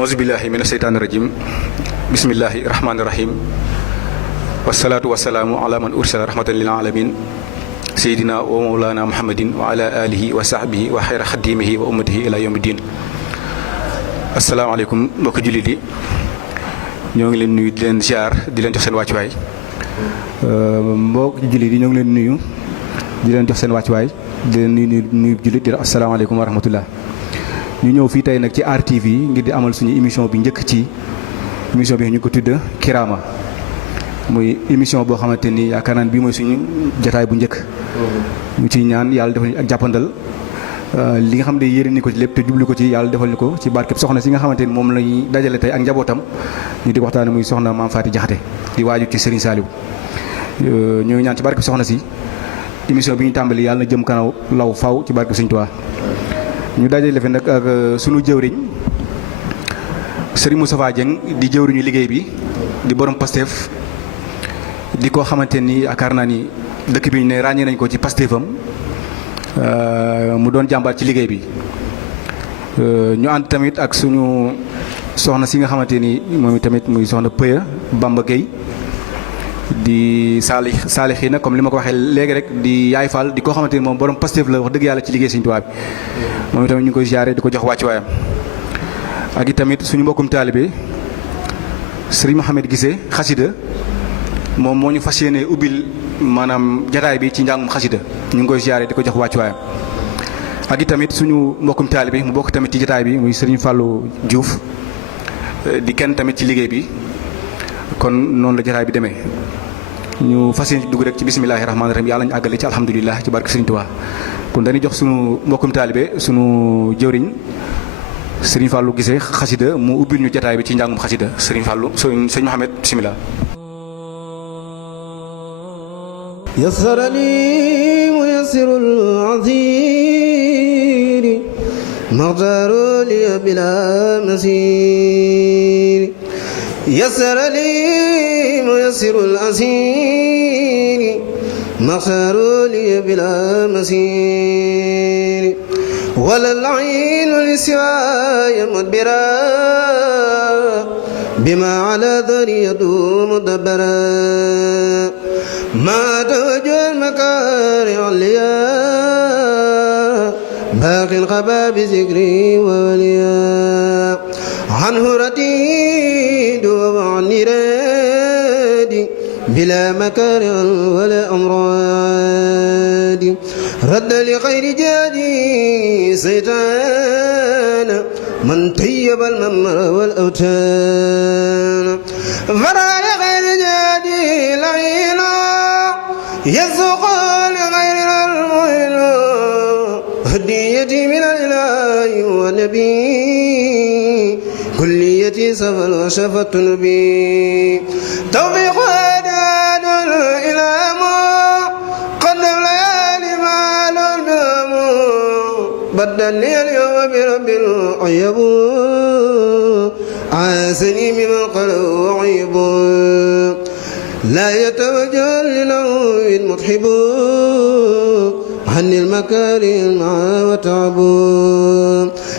auzu billahi mina sheytaani rajim bismillahi rahmaani rahim wasalaatu wasalaamu ala man ursila rahmatan lil alamin seydina wa mawlana muhammadin wa ala alihi wa sahbihi wa xayra xadimihi wa ummatihi ila yawmi din asalaamaaleykum mbokki jullit yi ñoo ngi leen nuyu di leen ziar di leen jox seen wàccuwaay mbokki jullit yi ñoo ngi leen nuyu di leen jox seen wàccuwaay di leen nuyu jullit di asalaamaaleykum wa rahmatullah ñu ñëw fii tey nag ci RTV ngir di amal suñu émission bi njëkk ci émission bi ñu ko tudd Kirama muy émission boo xamante ni yaakaar naa bii mooy suñu jotaay bu njëkk. ñu ciy ñaan yàlla defal ñu ak jàppandal li nga xam ne yéene ni ko ci lépp te jublu ko ci yàlla defal ñu ko ci barkeb soxna si nga xamante ni moom lañuy dajale tey ak njabootam ñu di waxtaane muy soxna Maam Faty Diakhaté di waaju ci Serigne Saliou ñu ngi ñaan ci barkeb soxna si émission bi ñu tàmbali yàlla na jëm kanaw law faw ci barkeb Serigne Touba. ñu dajale fi nag ak sunu jëwriñ Serigne Moustapha Dieng di jëwriñu liggéey bi di borom Pastef di ko xamante ni yaakaar naa ni dëkk bi ñu ne ràññee nañ ko ci Pastefam mu doon jàmbaar ci liggéey bi ñu ànd tamit ak suñu soxna si nga xamante ni moom tamit muy soxna Pëya Bamba Gueye di saalixi na comme li ma ko waxee léegi rek di yaay Fall di koo xamante ni moom borom Pastef la wax dëgg yàlla ci liggéey Sëriñ Tuubaa bi moom itamit ñu ngi koy ziare di ko jox wàccuwaayam ak i tamit suñu mbokkum taalibe Serigne Mohamed Guissé xasida moom moo ñu fas yéene ubbil maanaam jataay bi ci njàngum xasida ñu ngi koy ziare di ko jox wàccuwaayam ak i tamit suñu mbokkum taalibe mu bokk tamit ci jataay bi muy Serigne Fallou Diouf di kenn tamit ci liggéey bi kon noonu la jataay bi demee ñu fas yéene dugg rek ci bismillahi rahmaani rahim yàlla ñu àggale ci alhamdulilah ci barke Serigne Touba kon dañuy jox sunu mbokkum taalibe sunu jëwriñ Serigne Fallou Guissé xasida mu ubbil ñu jataay bi ci njàngum xasida Serigne Fallou sëñ Mohamed bismillah yassarani muyassirul azir maghdaru li bila masir yassarani muyassirul azir مغفر لي بلا مسير ولا العين لسواي مدبرا بما على ذري يدوم دبرا ما توجه المكارع عليا باقي الخباب ذكري وليا عنه رديد وعني رادي بلا مكارع ولا أمراض رد لغير جادي سيطان من طيب الممر والأوتان فرى لغير جادي لعينا يسوق لغير المهل هديتي من الإله والنبي كليتي سفل وشفت نبي توفيق بدل لي اليوم برب العيب عاسني من القلب وعيب لا يتوجه لنوء مضحب عني المكارم وتعب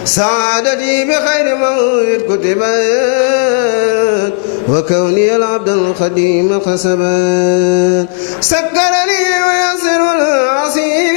سعادتي بخير موت كتبت وكوني العبد الخديم خسبت سكر لي ويسر العسير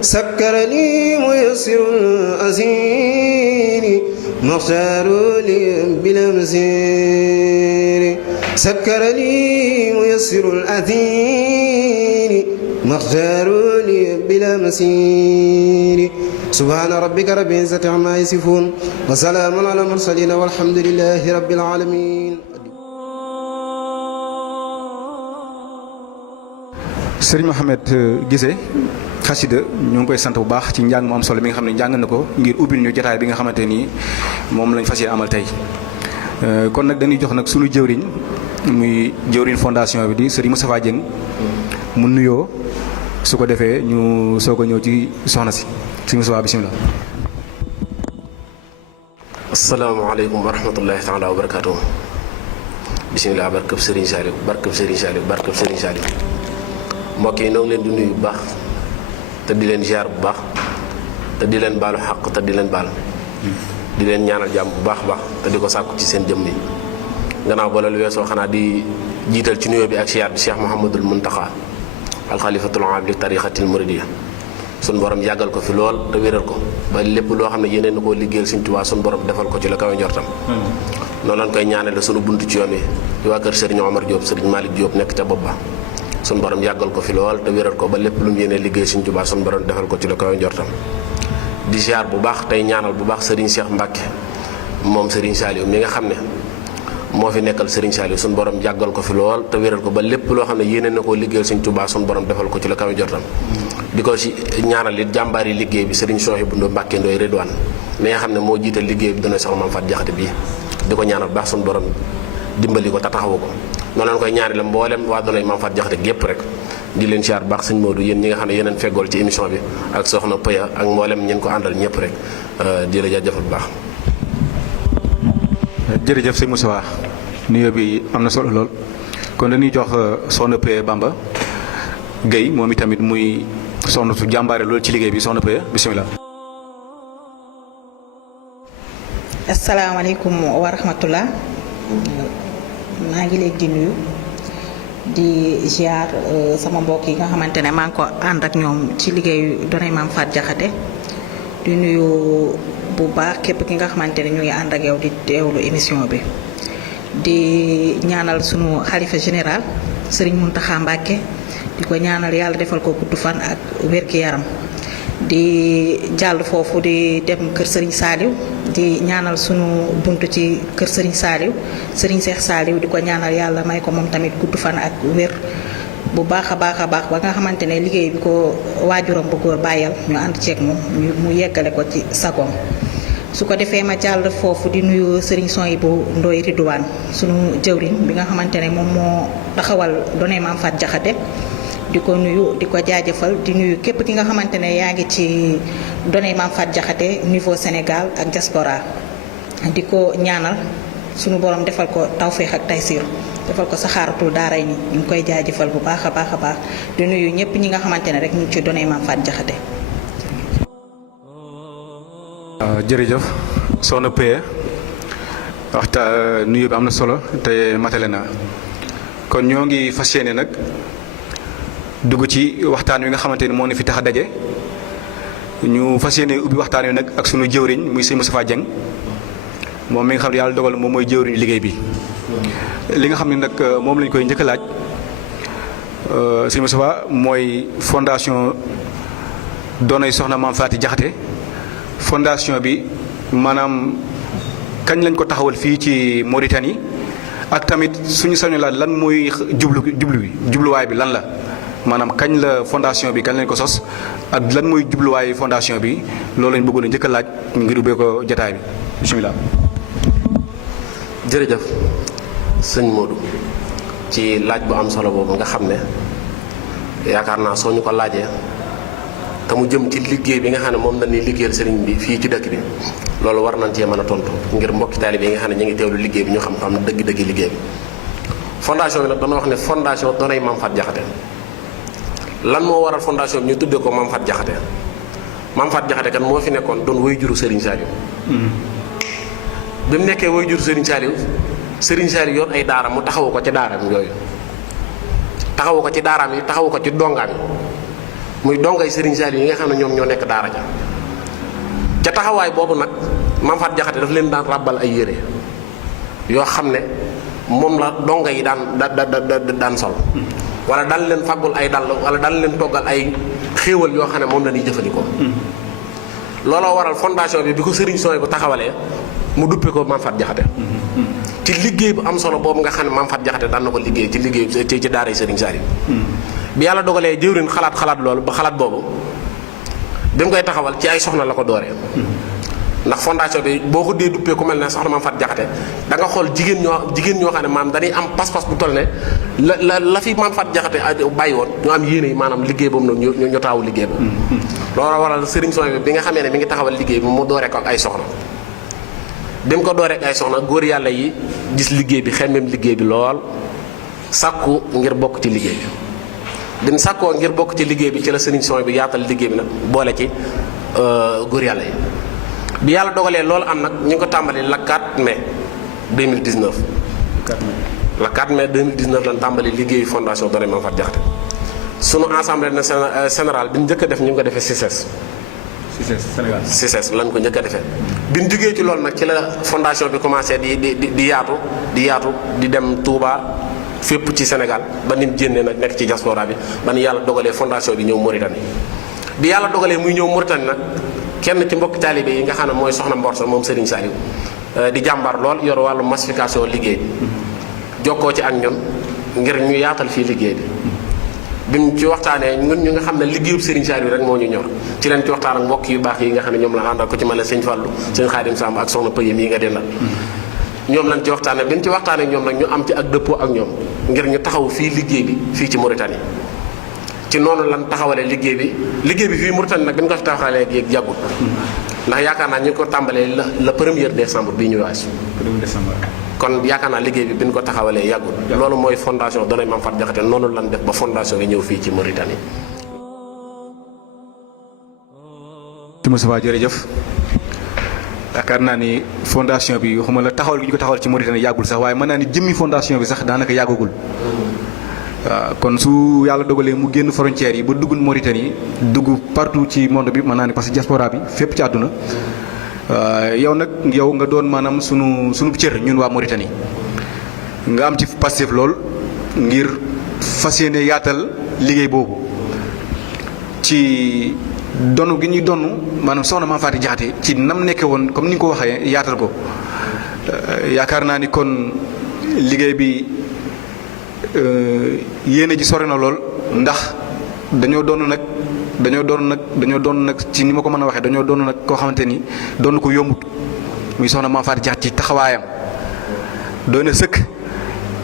سكرني ميسر الأسير مختار لي بلا مسير سكرني ميسر الأثير مختار لي بلا مسير سبحان ربك رب العزة عما يصفون وسلام على المرسلين والحمد لله رب العالمين sëriñ Mohamed Guissé xasida ñu ngi koy sant bu baax ci njàng mu am solo mi nga xam ne njàng na ko ngir ubbil ñu jotaay bi nga xamante ni moom lañ fas yéene amal tey kon nag dañuy jox nag sunu jëwriñ muy jëwriñ fondation bi di sëriñ Moustapha Dieng mu nuyoo su ko defee ñu soog a ñëw ci soxna si sëriñ Moustapha bisimilah. asalaamaaleykum wa rahmatullahi taala wa barakaatu. bisimilah barkab Serigne Saliou barkab Serigne Saliou barkab Serigne Saliou mbokk yi ñoo ngi leen di nuyu bu baax te di leen ziar bu baax te di leen baalu xaq te di leen baal di leen ñaanal jàmm bu baax baax te di ko sàkku ci seen jëmm yi gannaaw ba loolu weesoo xanaa di jiital ci nuyoo bi ak ziar bi Cheikh Mouhamadul Muntaxa alxalifatul aam li tariqatil muridiyya suñ borom yàggal ko fi lool te wéral ko ba lépp loo xam ne yeneen na koo liggéeyal Sëriñ Tuubaa suñ borom defal ko ci la kawe njortam noonu lañ koy ñaanale sunu buntu ci yoon wi di waa kër Serigne Omar Diop Serigne Malick Diop nekk ca bopp ba suñ borom yàggal ko fi lool te wéral ko ba lépp lu mu yéene liggéey Sëriñ Tuubaa suñ borom defal ko ci la kawe njortam di ziar bu baax tey ñaanal bu baax Serigne Cheikh Mbacke moom Serigne Saliou mi nga xam ne moo fi nekkal Serigne Saliou suñ borom yàggal ko fi lool te wéral ko ba lépp loo xam ne yéene na koo liggéeyal Sëriñ Tuubaa suñ borom defal ko ci la kawe njortam di ko ci ñaanal it jàmbaari liggéey bi Serigne Souhaïbou Ndo Mbacke Ndoye Redouane mi nga xam ne moo jiital liggéey bi dana soxna Mame Faty Diakhaté bii di ko ñaanal baax suñu borom dimbali ko te taxawu ko noonu lañ koy ñaanale mboolem waa doonay Mame Faty Diakhaté gépp rek di leen siyaar baax sëñ Modou yéen ñi nga xam ne yeneen feggool ci émission bi ak soxna Paya ak mboolem ñeen ko àndal ñëpp rek di la jaajëfal bu baax. jërëjëf sëñ Moussa nuyoo bi am na solo lool kon dañuy jox soxna Paya Bamba Guèye moom itamit muy soxna su jàmbaare loolu ci liggéey bi soxna Paya bisimilah. asalaamaaleykum wa rahmatullah maa ngi leen di nuyu di ziar sama mbokk yi nga xamante ne maa ngi ko ànd ak ñoom ci liggéeyu donay Mame Faty Diakhaté di nuyu bu baax képp ki nga xamante ne ñu ngi ànd ak yow di teewlu émission bi di ñaanal sunu xalifa général Serigne Mountakha Mbacké di ko ñaanal yàlla defal ko gudd fan ak wér-gi-yaram di jàll foofu di dem kër Serigne Saliou di ñaanal sunu buntu ci kër Serigne Saliou Serigne Cheikh Saliou di ko ñaanal yàlla may ko moom tamit gudd fan ak wér bu baax a baax ba nga xamante ne liggéey bi ko waajuram bu góor bàyyal ñu ànd ceeg moom mu yeggale ko ci sagoom su ko defee ma jàll foofu di nuyu Serigne Souhaïbou Ndoye Redouane sunu jëwriñ bi nga xamante ne moom moo taxawal donay Mame Faty Diakhaté di ko nuyu di ko jaajëfal di nuyu képp ki nga xamante ne yaa ngi ci donay Mame Faty Diakhaté niveau Sénégal ak diaspora di ko ñaanal sunu borom defal ko tawféex ak taysiir defal ko saxaaratul daaray ni ñu ngi koy jaajëfal bu baax a baax di nuyu ñëpp ñi nga xamante ne rek ñu ngi ci donay Mame Faty Diakhaté. jërëjëf soxna Paya waxta nuyu bi am na solo te matale na kon ñoo ngi fas yéene nag dugg ci waxtaan wi nga xamante ni moo ne fi tax a daje ñu fas yéene ubbi waxtaan wi nag ak sunu jëwriñ muy sëñ Moustapha Dieng moom mi nga xam ne yàlla dogal moom mooy jëwriñ liggéey bi li nga xam ne nag moom lañ koy njëkk a laaj sëñ Moustapha mooy fondation doonay soxna Mame Faty Diakhaté fondation bi maanaam kañ lañ ko taxawal fii ci Mauritanie ak tamit suñu sañu la lan mooy jubluwaay bi lan la maanaam kañ la fondation bi kañ lañ ko sos ak lan mooy jubluwaayu fondation bi loolu lañ bëggoon a njëkk a laaj ngir ubbee ko jotaay bi bisimilah. jërëjëf sëñ Modou ci laaj bu am solo boobu nga xam ne yaakaar naa soo ñu ko laajee te mu jëm ci liggéey bi nga xam ne moom dañuy liggéeyal sëriñ bi fii ci dëkk bi loolu war nañ cee mën a tontu ngir mbokki taalibe yi nga xam ne ñu ngi teewlu liggéey bi ñu xam dëgg-dëgg liggéey bi. fondation bi nag dana wax ne fondation donay Mame Faty Diakhaté lan moo waral fondation bi ñu tuddee ko Mame Faty Diakhaté Mame Faty Diakhaté kan moo fi nekkoon doon waajuru Serigne Saliou. bi mu nekkee waajuru Serigne Saliou yor ay daara mu taxawu ko ci daaraam yooyu taxawu ko ci daaraam yi taxawu ko ci dongaam yi muy dongay Serigne Saliou yi nga xam ne ñoom ñoo nekk daara ja ca taxawaay boobu nag Mame Faty Diakhaté daf leen daan ràbbal ay yére yoo xam ne moom la donga yi daan sol wala daan leen fàggul ay dàll wala daan leen toggal ay xéewal yoo xam ne moom la ñuy jëfandikoo looloo waral fondation bi ko Serigne Souhaïbou bu taxawalee mu duppe ko Mame Faty Diakhaté ci liggéey bu am solo boobu nga xam ne Mame Faty Diakhaté daan na ko liggéey ci liggéey ci daaray Serigne Saliou bi yàlla dogalee jëwriñ xalaat loolu ba xalaat boobu bi mu koy taxawal ci ay soxna la ko dooree. ndax fondation bi boo ko dee duppee ku mel ne soxna Maam Faty Diakhaté da nga xool jigéen ñoo xam ne maanaam dañuy am pas-pas bu toll ne la fi Maam Faty Diakhaté bàyyi woon ñu am yéene yi maanaam liggéey boobu noonu ñu taawu liggéey ba. loolu waral sëriñ Sonia bi nga xamee ne mi ngi taxawal liggéey bi mu dooree ko ak ay soxna. bi mu ko dooree ak ay soxna góor yàlla yi gis liggéey bi xemmeem liggéey bi lool sàkku ngir bokk ci liggéey bi. bi mu sàkkoo ngir bokk ci liggéey bi ci la sëriñ Sonia bi yaatal liggéey bi nag boole ci góor yàlla yi. bi yàlla dogalee loolu am nag ñu ngi ko tàmbali le 4 mai 2019. le 4 mai 2019 lañ tàmbali liggéeyu fondation Dona Maam Faty Diakhaté sunu assemblée générale bi ñu njëkk a def ñu ngi ko defee CICES. Sénégal CICES lañ ko njëkk a defee. bi ñu jógee ci loolu nag ci la fondation bi commencé di yaatu di dem Touba fépp ci Sénégal ba nit jénnee nag nekk ci diaspora bi ba ni yàlla dogalee fondation bi ñëw Mauritanie. bi yàlla dogalee muy ñëw Mauritanie nag. kenn ci mbokk taalibe yi nga xam ne mooy soxna Mborsa moom Serigne Saliou di jàmbar lool yor wàllu massification liggéey bi jokkoo ci ak ñun ngir ñu yaatal fii liggéey bi mu ci waxtaanee ñun ñu nga xam ne liggéeyub Serigne Saliou rek moo ñu ñor ci leen ci waxtaan ak mbokk yu baax yi nga xam ne ñoom la àndal ko ci mel ne Sëñ Fallou Sëñ Xaadim Samb ak soxna Pëyam yi nga dendal ñoom lañ ci waxtaanee bi ñu ci waxtaanee ñoom nag ñu am ci ak dëppoo ak ñoom ngir ñu taxaw fii liggéey bi fii ci Mauritanie ci noonu lan taxawalee liggéey bi fii Mauritanie nag dañ ko fi taxawalee yéeg yàggul ndax yaakaar naa ñu ngi ko tàmbalee le 1er décembre bii ñu waas kon yaakaar naa liggéey bi ñu ko taxawalee yàggul loolu mooy fondation Dona Maam Faty Diakhaté noonu lan def ba fondation bi ñëw fii ci Mauritanie. Moustapha jërëjëf yaakaar naa ni fondation bi waxuma la taxawal gi ñu ko taxawal ci Mauritanie yàggul sax waaye mën naa ni jëmmi fondation bi sax daanaka yàggagul. waaw kon su yàlla dogalee mu génn frontières yi ba dugg Mauritanie dugg partout ci monde bi mën naa ni parce que diaspora bi fépp ci àdduna yow nga doon maanaam sunu cër ñun waa Mauritanie nga am ci Pastef lool ngir fas yéene yaatal liggéey boobu ci donu gi ñuy donn maanaam soxna Maam Faty Diakhaté ci nam nekke woon comme ni nga ko waxee yaatal ko yaakaar naa ni kon liggéey bi yéene ji sore na lool ndax dañoo doon nag ci ni ma ko mën a waxee dañoo doon nag koo xamante ni doon ko yombut muy soxna Maam Faty Diakhaté ci taxawaayam doon na sëkk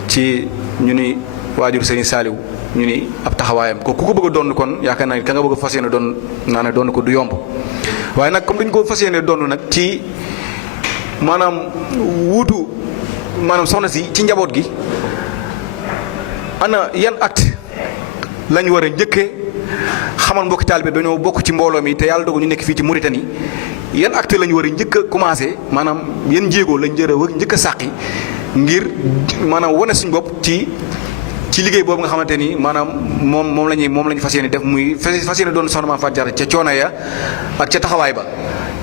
ci ñu ni waajur Serigne Saliou ñu ni ab taxawaayam ko ku ko bëgg a doon kon yaakaar naa ni ka nga bëgg a fas yéene doon naa ne doon ko du yomb waaye nag comme dañu ko fas yéene doon nag ci maanaam wuutu maanaam soxna si ci njaboot gi. ana yan acte lañ war a njëkkee xamal mbokki taalibe dañoo bokk ci mbooloo mi te yàlla dogal ñu nekk fii ci Mauritanie yan acte lañ war a njëkk a commencé maanaam yan jéego lañ njëkk a sàqi ngir maanaam wane suñu bopp ci liggéey boobu nga xamante ni maanaam moom la ñu fas yéene def muy fas yéene doon soxna Maam Faty Diakhaté ca coono ya ak ca taxawaay ba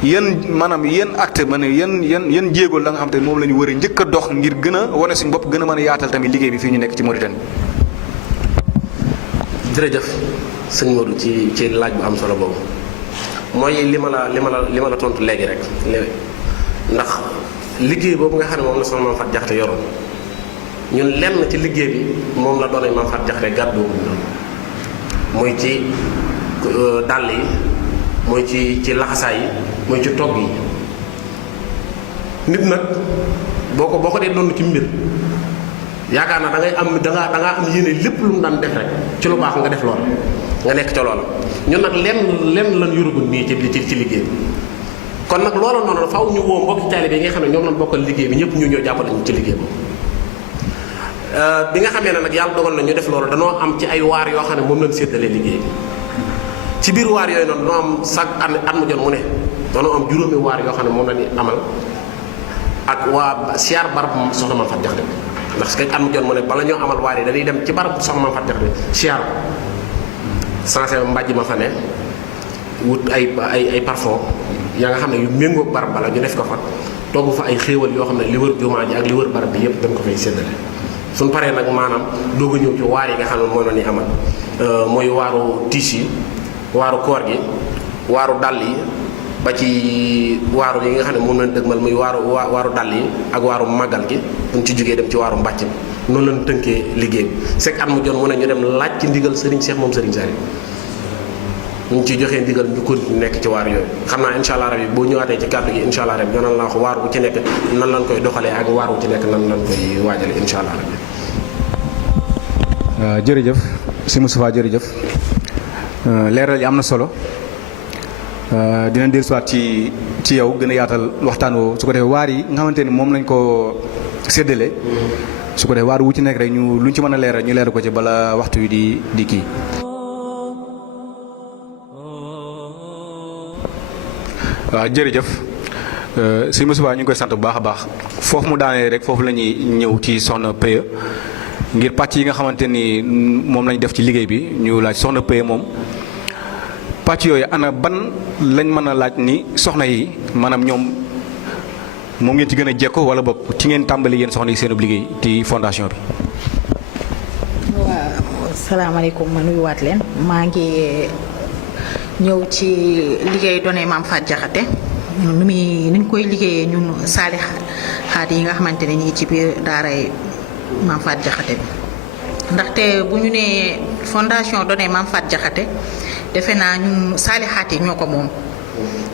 yan acte yan jéego la nga xamante ni moom la ñu war a njëkk a dox ngir gën a wane suñu bopp gën a mën a yaatal tamit liggéey bi fii ñu nekk ci Mauritanie. jërëjëf sëñ Modou ci laaj bu am solo boobu mooy li ma la tontu léegi rek ndax liggéey boobu nga xam ne moom la soxna Maam Faty Diakhaté yoroon ñun lenn ci liggéey bi moom la Dona Maam Faty Diakhaté gàddoo muy ci dàll yi mooy ci laxasaay yi mooy ci togg yi nit nag boo ko dee doon ci mbir yaakaar naa dangaa am yéene lépp lu mu daan def rek ci lu baax nga def loola nga nekk ca loola ñun nag lenn lan yorugul nii ci liggéey bi kon nag loola noonu faaw ñu woo mbokki taalibe yi nga xam ne ñoom lañ bokkal liggéey bi ñëpp ñu ñoo jàppale ñu ci liggéey bi nga xamee ne nag yàlla dogal na ñu def loolu danoo am ci ay waar yoo xam ne moom lañ séddalee liggéey bi ci biir waar yooyu noonu danoo am chaque at mu jot mu ne danoo am juróomi waar yoo xam ne moom la ñuy amal ak waa siyaar barab soxna Maam Faty Diakhaté ndax at mu jot mu ne bala ñoo amal waar yi dañuy dem ci barab soxna Maam Faty Diakhaté siyaar ko sensé mbàjj ma fa ne wut ay parfum yaa nga xam ne yu méngoog barab bala ñu def ko fa togg fa ay xéewal yoo xam ne li wër jumaa ji ak li wër barab bi yëpp dañ ko fay séddale suñ paree nag maanaam doog a ñëw ci waar yi nga xam ne moom la ñuy amal mooy waaru tiis yi waaru koor gi waaru dàll yi ba ci waaru yi nga xam ne moom lañ dëgmal muy waaru dàll yi ak waaru màggal gi buñ ci jógee dem ci waaru mbàcc bi noonu lañ tënkee liggéey bi c'est at mu jot mu ne ñu dem laaj ci ndigal Serigne Cheikh moom Serigne Saliou ñu ci joxee ndigal ñu ko nekk ci waar yooyu xam naa incha allah rabi boo ñëwaatee ci kàddu gi incha allah rabi ñoo la wax waar wu ci nekk nan lañ koy doxalee ak waar wu ci nekk nan lañ koy waajale incha allah rabi. jërëjëf si Moustapha jërëjëf leeral yi am na solo dinañ dellusiwaat ci yow gën a yaatal waxtaan woo su ko defee waar yi nga xamante ni moom lañ ko séddale su ko defee waar wu ci nekk rek ñu luñ ci mën a leeral ñu leeral ko ci bala waxtu wi di kii. waaw jërëjëf si Moustapha ñu ngi koy sant bu baax a baax foofu mu daanee rek foofu la ñuy ñëw ci soxna Peye ngir pàcc yi nga xamante ni moom lañ def ci liggéey bi ñu laaj soxna Peye moom pàcc yooyu ana ban lañ mën a laaj ni soxna yi maanaam ñoom moom ngeen ci gën a jekko wala boog ci ngeen tàmbali yéen soxna yi seenub liggéey ci fondation bi. waaw salaamaaleykum ma nuyuwaat leen maa ngi ñëw ci liggéey données Mame Faty Diakhaté nuñ koy liggéeyee ñun saalixaat yi nga xamante ne ñi ngi ci biir daaray Mame Faty Diakhaté bi ndaxte bu ñu nee fondation données Mame Faty Diakhaté defe naa ñun saalixaat yi ñoo ko moom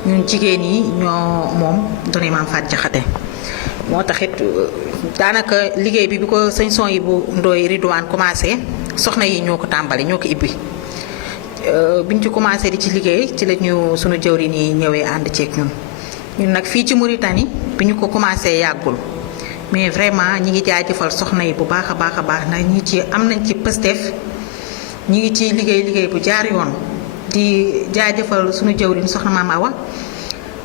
ñun jigéen yi ñoo moom données Mame Faty Diakhaté moo taxit daanaka liggéey bi ko sëñ son yi bu ndooy Ridwaan commencé soxna yi ñoo ko tàmbali ñoo ko ibbi biñ ci commencé di ci liggéey ci la ñu sunu jëwriñ yi ñëwee ànd ceeg ñun nag fii ci Mauritanie bi ñu ko commencé yàggul mais vraiment ñi ngi jaajëfal soxna yi bu baax a baax a baax ndax ñi ci am nañ ci pësteef ñi ngi ci liggéey bu jaar yoon di jaajëfal sunu jëwriñ soxna Maam Awa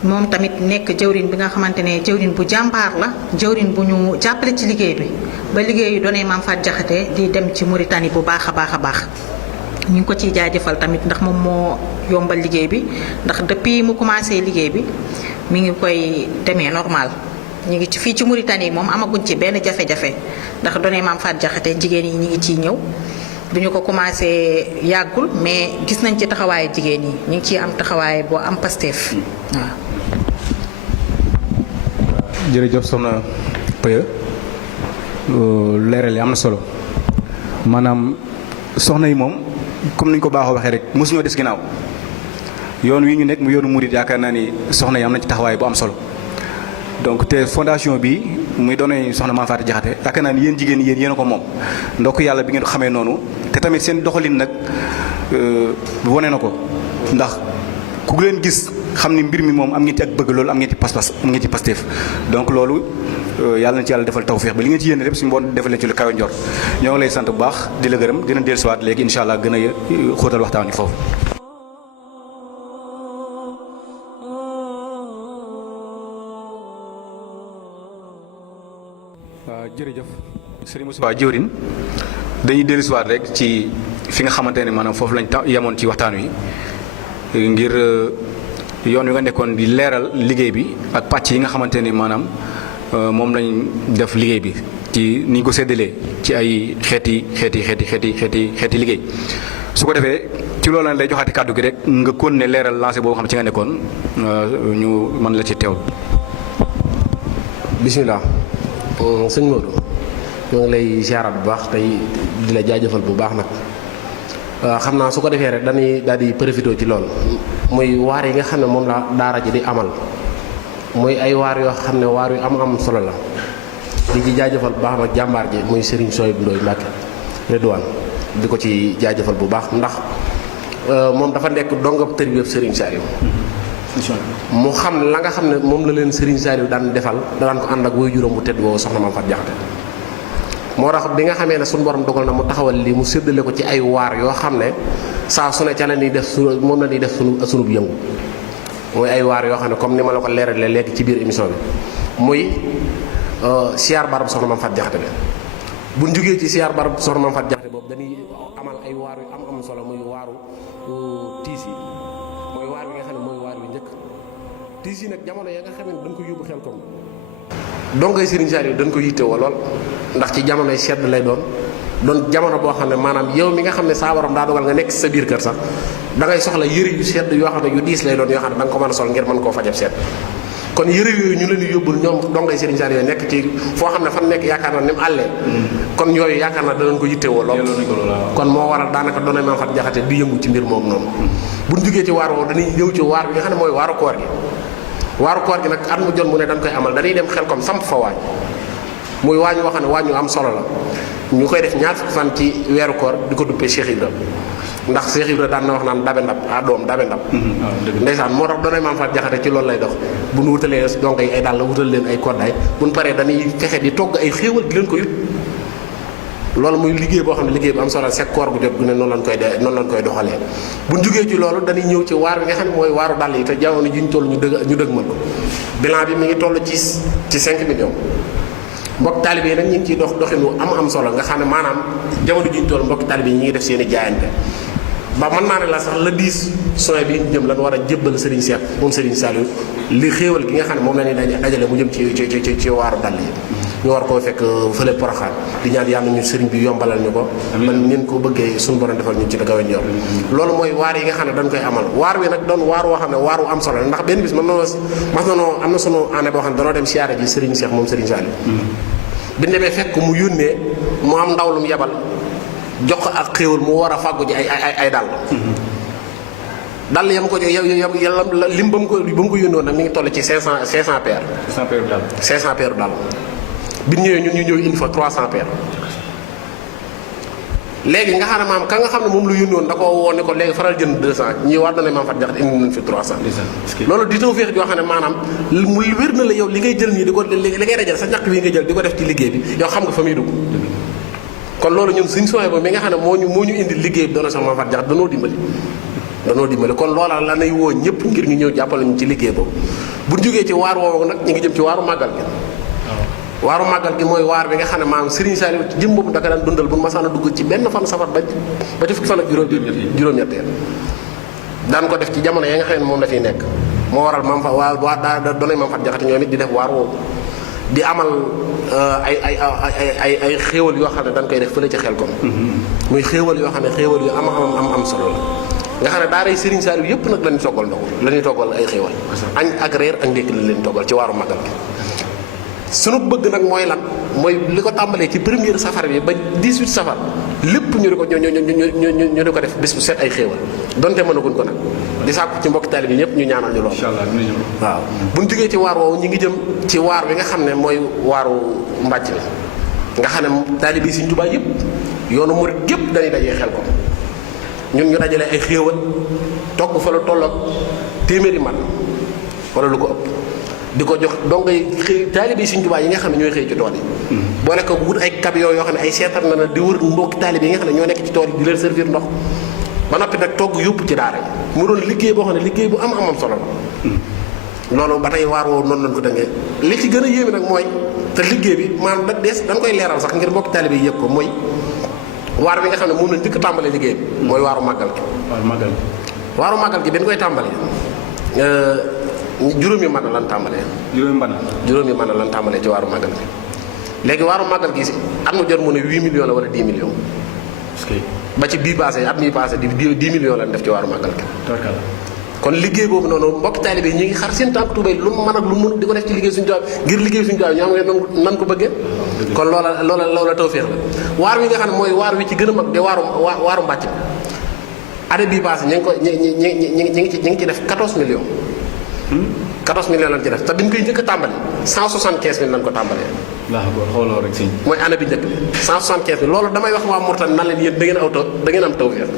moom tamit nekk jëwriñ bi nga xamante ne jëwriñ bu jàmbaar la jëwriñ bu ñu jàppale ci liggéey bi ba liggéeyu données Mame Faty Diakhaté di dem ci Mauritanie bu baax a baax a baax ñu ngi ko ciy jaajëfal tamit ndax moom moo yombal liggéey bi ndax depuis mu commencé liggéey bi mi ngi koy demee normal ñu ngi ci fii ci Mauritanie moom amaguñ ci benn jafe-jafe ndax données Mame Faty Diakhaté jigéen yi ñu ngi ciy ñëw bi ñu ko commencé yàggul mais gis nañ ci taxawaayu jigéen yi ñu ngi ciy am taxawaay boo am Pastef waaw. jërëjëf soxna Peye leeral yi am na solo maanaam soxna yi moom comme ni ñu ko baaxoo waxee rek mosuñoo des ginnaaw yoon wi ñu nekk mu yoonu murit yaakaar naa ni soxna yi am nañ ci taxawaay bu am solo donc te fondation bi muy doonee soxna Mame Faty Diakhaté yaakaar naa ni yéen jigéen yéen a ko moom ndokk yàlla bi ngeen xamee noonu te tamit seen doxalin nag wane na ko ndax ku leen gis xam ni mbir mi moom am ngeen ci ak bëgg loolu am ngeen ci pas-pas am ngeen ci pasteef donc loolu yàlla na ci yàlla defal tawféex ba li ngeen ci yéene lépp suñu boon defal leen ci lu kawe njor ñoo ngi lay sant bu baax di la gërëm dina dellusiwaat léegi incha allah gën a xóotal waxtaan wi foofu. waaw jërëjëf Serigne Moustapha jëwrin dañuy dellusiwaat rek ci fi nga xamante ne maanaam foofu lañ yemoon ci waxtaan wi ngir yoon wi nga nekkoon di leeral liggéey bi ak pàcc yi nga xamante ni maanaam moom lañ def liggéey bi ci ni ñu ko séddalee ci ay xeeti liggéey su ko defee ci loolu lañ lay joxaati kàddu gi rek nga kon ne leeral lancé boobu xam ci nga nekkoon ñu mën la ci teewlu. bisimilah sëñ Modou ñoo ngi lay ziarat bu baax tey di la jaajëfal bu baax nag xam naa su ko defee rek dañuy daal di profité ci lool muy waar yi nga xam ne moom la daara ji di amal muy ay waar yoo xam ne waar yu am solo la di ci jaajëfal bu baax nag jàmbaar ji muy Serigne Souhaïbou Ndoye Mbacké Ridwaan di ko ci jaajëfal bu baax ndax moom dafa nekk dongab tërbiyeeb Serigne Saliou mu xam la nga xam ne moom la leen Serigne Saliou daan defal daan ko ànd ak woy juróom bu tedd woo soxna Mame Faty Diakhaté moo tax bi nga xamee ne suñu borom dogal na mu taxawal lii mu séddale ko ci ay waar yoo xam ne saa su ne ca la ñuy def moom la ñuy def sunub yëngu muy ay waar yoo xam ne comme ni ma la ko leeralee léegi ci biir émission bi muy siyaar barab soxna Mame Faty Diakhaté bi bu ñu jugee ci siyaar barab soxna Mame Faty Diakhaté boobu dañuy amal ay waar yu am solo muy waaru tiis yi mooy waar bi nga xam ne mooy waar yu njëkk tiis yi nag jamono ya nga xam ne dañ ko yóbbu xel comme dongay Serigne Saliou dañ ko yittewoo lool ndax ci jamonoy sedd lay doon jamono boo xam ne maanaam yow mi nga xam ne saa borom daa dogal nga nekk sa biir kër sax da ngay soxla yëre yu sedd yoo xam ne yu diis lay doon yoo xam ne da nga ko mën a sol ngir mën koo fajab sedd kon yëre yooyu ñu leen di yóbbul ñoom dongay Serigne Saliou yooyu nekk ci foo xam ne fan nekk yaakaar na ni mu àllee kon yooyu yaakaar na danañ ko yittewoo lool kon moo waral daanaka doonay Maam Faty Diakhaté di yëngu ci mbir moom noonu bu ñu jógee ci waar woowu dañuy ñëw ci waar bi nga xam ne mooy waaru koor gi waaru koor gi nag at mu jot mu ne dañ koy amal dañuy dem Xelkom samp fa waañ muy waañ woo xam ne waañ wu am solo la ñu koy def ñaar fukki fan ci weeru koor di ko duppee Cheikh Ibra ndax Cheikh Ibra daan na wax naan dabe ndab doom dabe ndab ndeysaan moo tax doonay Maam Faty Diakhaté ci loolu lay dox bu ñu wutalee donc ay dàll la wutal leen ay koddaay bu ñu paree dañuy fexe di togg ay xéewal di leen ko yut loolu muy liggéey boo xam ne liggéey bu am solo c'est koor gu jot gu ne noonu lañ koy doxalee bu ñu jógee ci loolu dañuy ñëw ci waar bi nga xam ne mooy waaru dàll yi te jamono ji ñu toll ñu dëgmal ko bilan bi mi ngi toll ci 5 millions mbokk taalibe yi nag ñu ngi ciy doxinu am solo nga xam ne maanaam jamono ji ñu toll mbokk taalibe yi ñu ngi def seen i jaayante ba mën naa ne la sax le 10 juin bi ñu jëm lan war a jébbal Serigne Cheikh moom Serigne Saliou li xéewal gi nga xam ne moom la ñuy dajale mu jëm ci waaru dàll yi ñu war koo fekk fële Porokhane di ñaan yàlla ñu Serigne bi yombalal ñu ko man nin ko bëggee suñu borom defal ñu ci la gawe ñor loolu mooy waar yi nga xam ne dañ koy amal waar wi nag doon waar woo xam ne waaru am solo ndax benn bis am na sunu année boo xam ne danoo dem siyaare ji Serigne Cheikh moom Serigne Saliou bi ñu demee fekk mu yónnee mu am ndaw lu mu yebal jox ko ak xéewal mu war a fàggu ji ay dàll dàll yam ko jox yàlla lim ba mu ko yónnoon nag mi ngi toll ci 500 paires 500 paires dàll bi ñëwee ñun ñu ñëw indi fa 300 paires léegi nga xam ne maam ka nga xam ne moom lu yónnoon da koo woo ne ko léegi faral jënd 200 ñii war na ne Maam Faty Diakhaté indi nañ fi 300 loolu di taw féex joo xam ne maanaam mu wér na la yow li ngay jël nii di ko li ngay dajal sa ñàkk wi nga jël di ko def ci liggéey bi yow xam nga fa muy dugg kon loolu ñun suñ sooy ba mi nga xam ne moo ñu indi liggéey bi doona sax Maam Faty Diakhaté danoo dimbali kon loola la nay woo ñëpp ngir ñu ñëw jàppale ñu ci liggéey boobu bu ñu jógee ci waar woowu nag ñu ngi jëm ci waaru màggal gi waaru màggal gi mooy waar bi nga xam ne maam Serigne Saliou ci jëm boobu daka daan dundal bu masaan a dugg ci benn fan safar ba ci fukki fan ak juróom-ñetteel daan ko def ci jamono ya nga xam ne moom la fiy nekk moo waral maam fa waa daa doonay Maam Faty Diakhaté ñoom it di def waar woowu di amal ay xéewal yoo xam ne dañ koy def fële ci Xelkom muy xéewal yoo xam ne xéewal yu am solo la nga xam ne daaray Serigne Saliou yëpp nag la ñuy toggal ndox la ñuy toggal ay xéewal añ ak reer ak ndékki la leen toggal ci waaru màggal gi sunu bëgg nag mooy lan mooy li ko tàmbalee ci première safar bi ba 18 safar lépp ñu di ko ñu di ko def bés bu set ay xéewal donte mënaguñ ko nag di sàkku ci mbokki taalibe yi ñëpp ñu ñaanal ñu lool waaw bu ñu jógee ci waar woowu ñu ngi jëm ci waar bi nga xam ne mooy waaru mbàcc bi nga xam ne taalibe yi Sëriñ Tuubaa yëpp yoonu murit yëpp dañuy dajee xel ko ñun ñu dajale ay xéewal togg fa la tolloog téeméeri man wala lu ko ëpp di ko jox donc taalibe yi Sëriñ Tuubaa yi nga xam ne ñooy xëy ci tool yi boole ko wut ay camion yoo xam ne ay seetar na di wër mbokki taalibe yi nga xam ne ñoo nekk ci tool yi di leen servir ndox ba noppi nag togg yóbbu ci daara yi mu doon liggéey boo xam ne liggéey bu am solo la loolu ba tey waar woowu noonu lañ ko dëngee li ci gën a yéeme nag mooy te liggéey bi maanaam da dees dañ koy leeral sax ngir mbokki taalibe yi yëpp ko mooy waar bi nga xam ne moom lañ njëkk tàmbalee liggéey bi mooy waaru màggal gi waaru màggal gi dañ koy tàmbalee juróomi mën lan tàmbalee juróomi mën lan tàmbalee ci waaru màggal gi léegi waaru màggal gi si at mu jot mu ne 8 millions la wala 10 millions ba ci bii passé at mii passé di 10 millions lañ def ci waaru màggal gi kon liggéey boobu noonu mbokki taalibe yi ñu ngi xar seen tànk tubéy lu mu mën ak lu mu di ko def ci liggéey suñu Tuubaa ngir liggéey suñu Tuubaa ñoo xam ne nan ko bëggee kon loola tawfeex la waar wi nga xam ne mooy waar wi ci gën a mag de waaru mbàcc bi année bii passé ñu ngi ci def 14 millions 14 millions lañ ci def te biñ koy njëkk a tàmbali 175 000 lañ ko tàmbalee. waaw boo xooloo rek si. mooy année bi njëkk bi 175 000 loolu damay wax waa Mourtani nan leen yéen da ngeen am tawfeex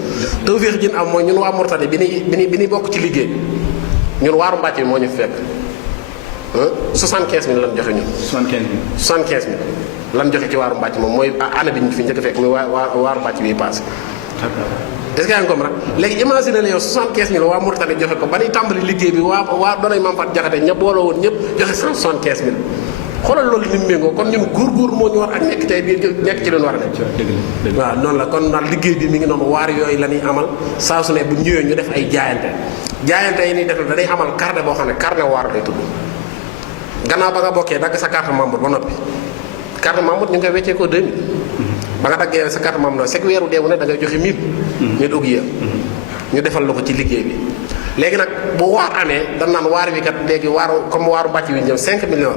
tawfeex ji ñu am mooy ñun waa Mourtani bi ni bokk ci liggéey bi ñun waaru mbàcc bi moo ñu fekk 75 000 lan joxe ñun. 75 000 lan joxe ci waaru mbàcc moom mooy année bi ñu fi njëkk a fekk muy waaru mbàcc bi passé. est-ce que yaa ngi ko rek léegi imagine la yow 75 000 waa Mourtani joxe ko ba ñuy tàmbali liggéey bi waa doonay Maam Faty Diakhaté ña booloo woon ñëpp joxe 175 000 xoolal loolu ni mu méngoo kon ñun góor moo ñu war ak nekk tey biir nekk ci leen war a nekk. waaw noonu la kon nag liggéey bi mi ngi noonu waar yooyu la ñuy amal saa su ne bu ñëwee ñu def ay jaayante yi ñuy def dañuy amal carnet boo xam ne carnet waar lay tudd gannaaw ba nga bokkee dagg sa carte membre ba noppi carte membre ñu ngi koy weccee ko 2000. ba nga daggee sa carte membre chaque weeru deewu ne da ngay joxe 1000. ñu dugg yéen ñu defal la ko ci liggéey bi léegi nag bu waar amee dañ naan waar wi kat léegi waaru comme waaru bàcc wi jëm 5 millions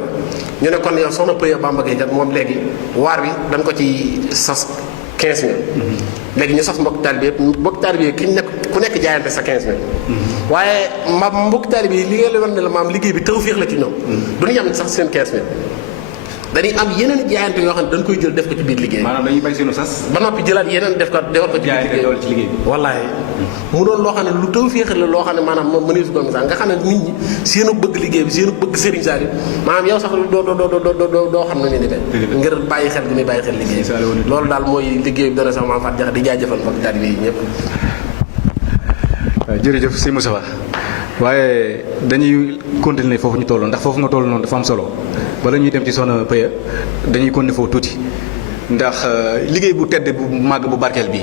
la ñu ne kon yow soxna Pëye Bamba Gueye kat moom léegi waar wi dañ ko ci sas 15 000 léegi ñu sas mbokk taalibe yëpp mbokk taalibe yi ku nekk jaayante sa 15 000 waaye mbokk taalibe yi li ngeen wan ne la maam liggéey bi tawféex la ci ñoom duñu yam sax seen 15 000 dañuy am yeneen jaayante yoo xam ne dañ koy jël def ko ci biir liggéey maanaam dañuy bay seenu sas ba noppi jëlaat yeneen defal ko ci biir liggéey bi wallaahi mu doon loo xam ne lu tawféex la loo xam ne maanaam moom mëneesu ko misaal nga xam ne nit ñi seenu bëgg liggéey bi seenu bëgg Serigne Saliou maanaam yow sax doo xam ne ni de ngir bàyyi xel gi muy bàyyi xel liggéey bi loolu daal mooy liggéey bi doona sax maam Fatou Diakhaté di jaajëfal mbokk taalibe yi ñëpp jërëjëf sëñ Moustapha waaye dañuy continuer foofu ñu toll ndax foofu nga toll noonu dafa am solo bala ñuy dem ci soxna Pëye dañuy continuer foofu tuuti ndax liggéey bu tedd bu màgg bu barkeel bi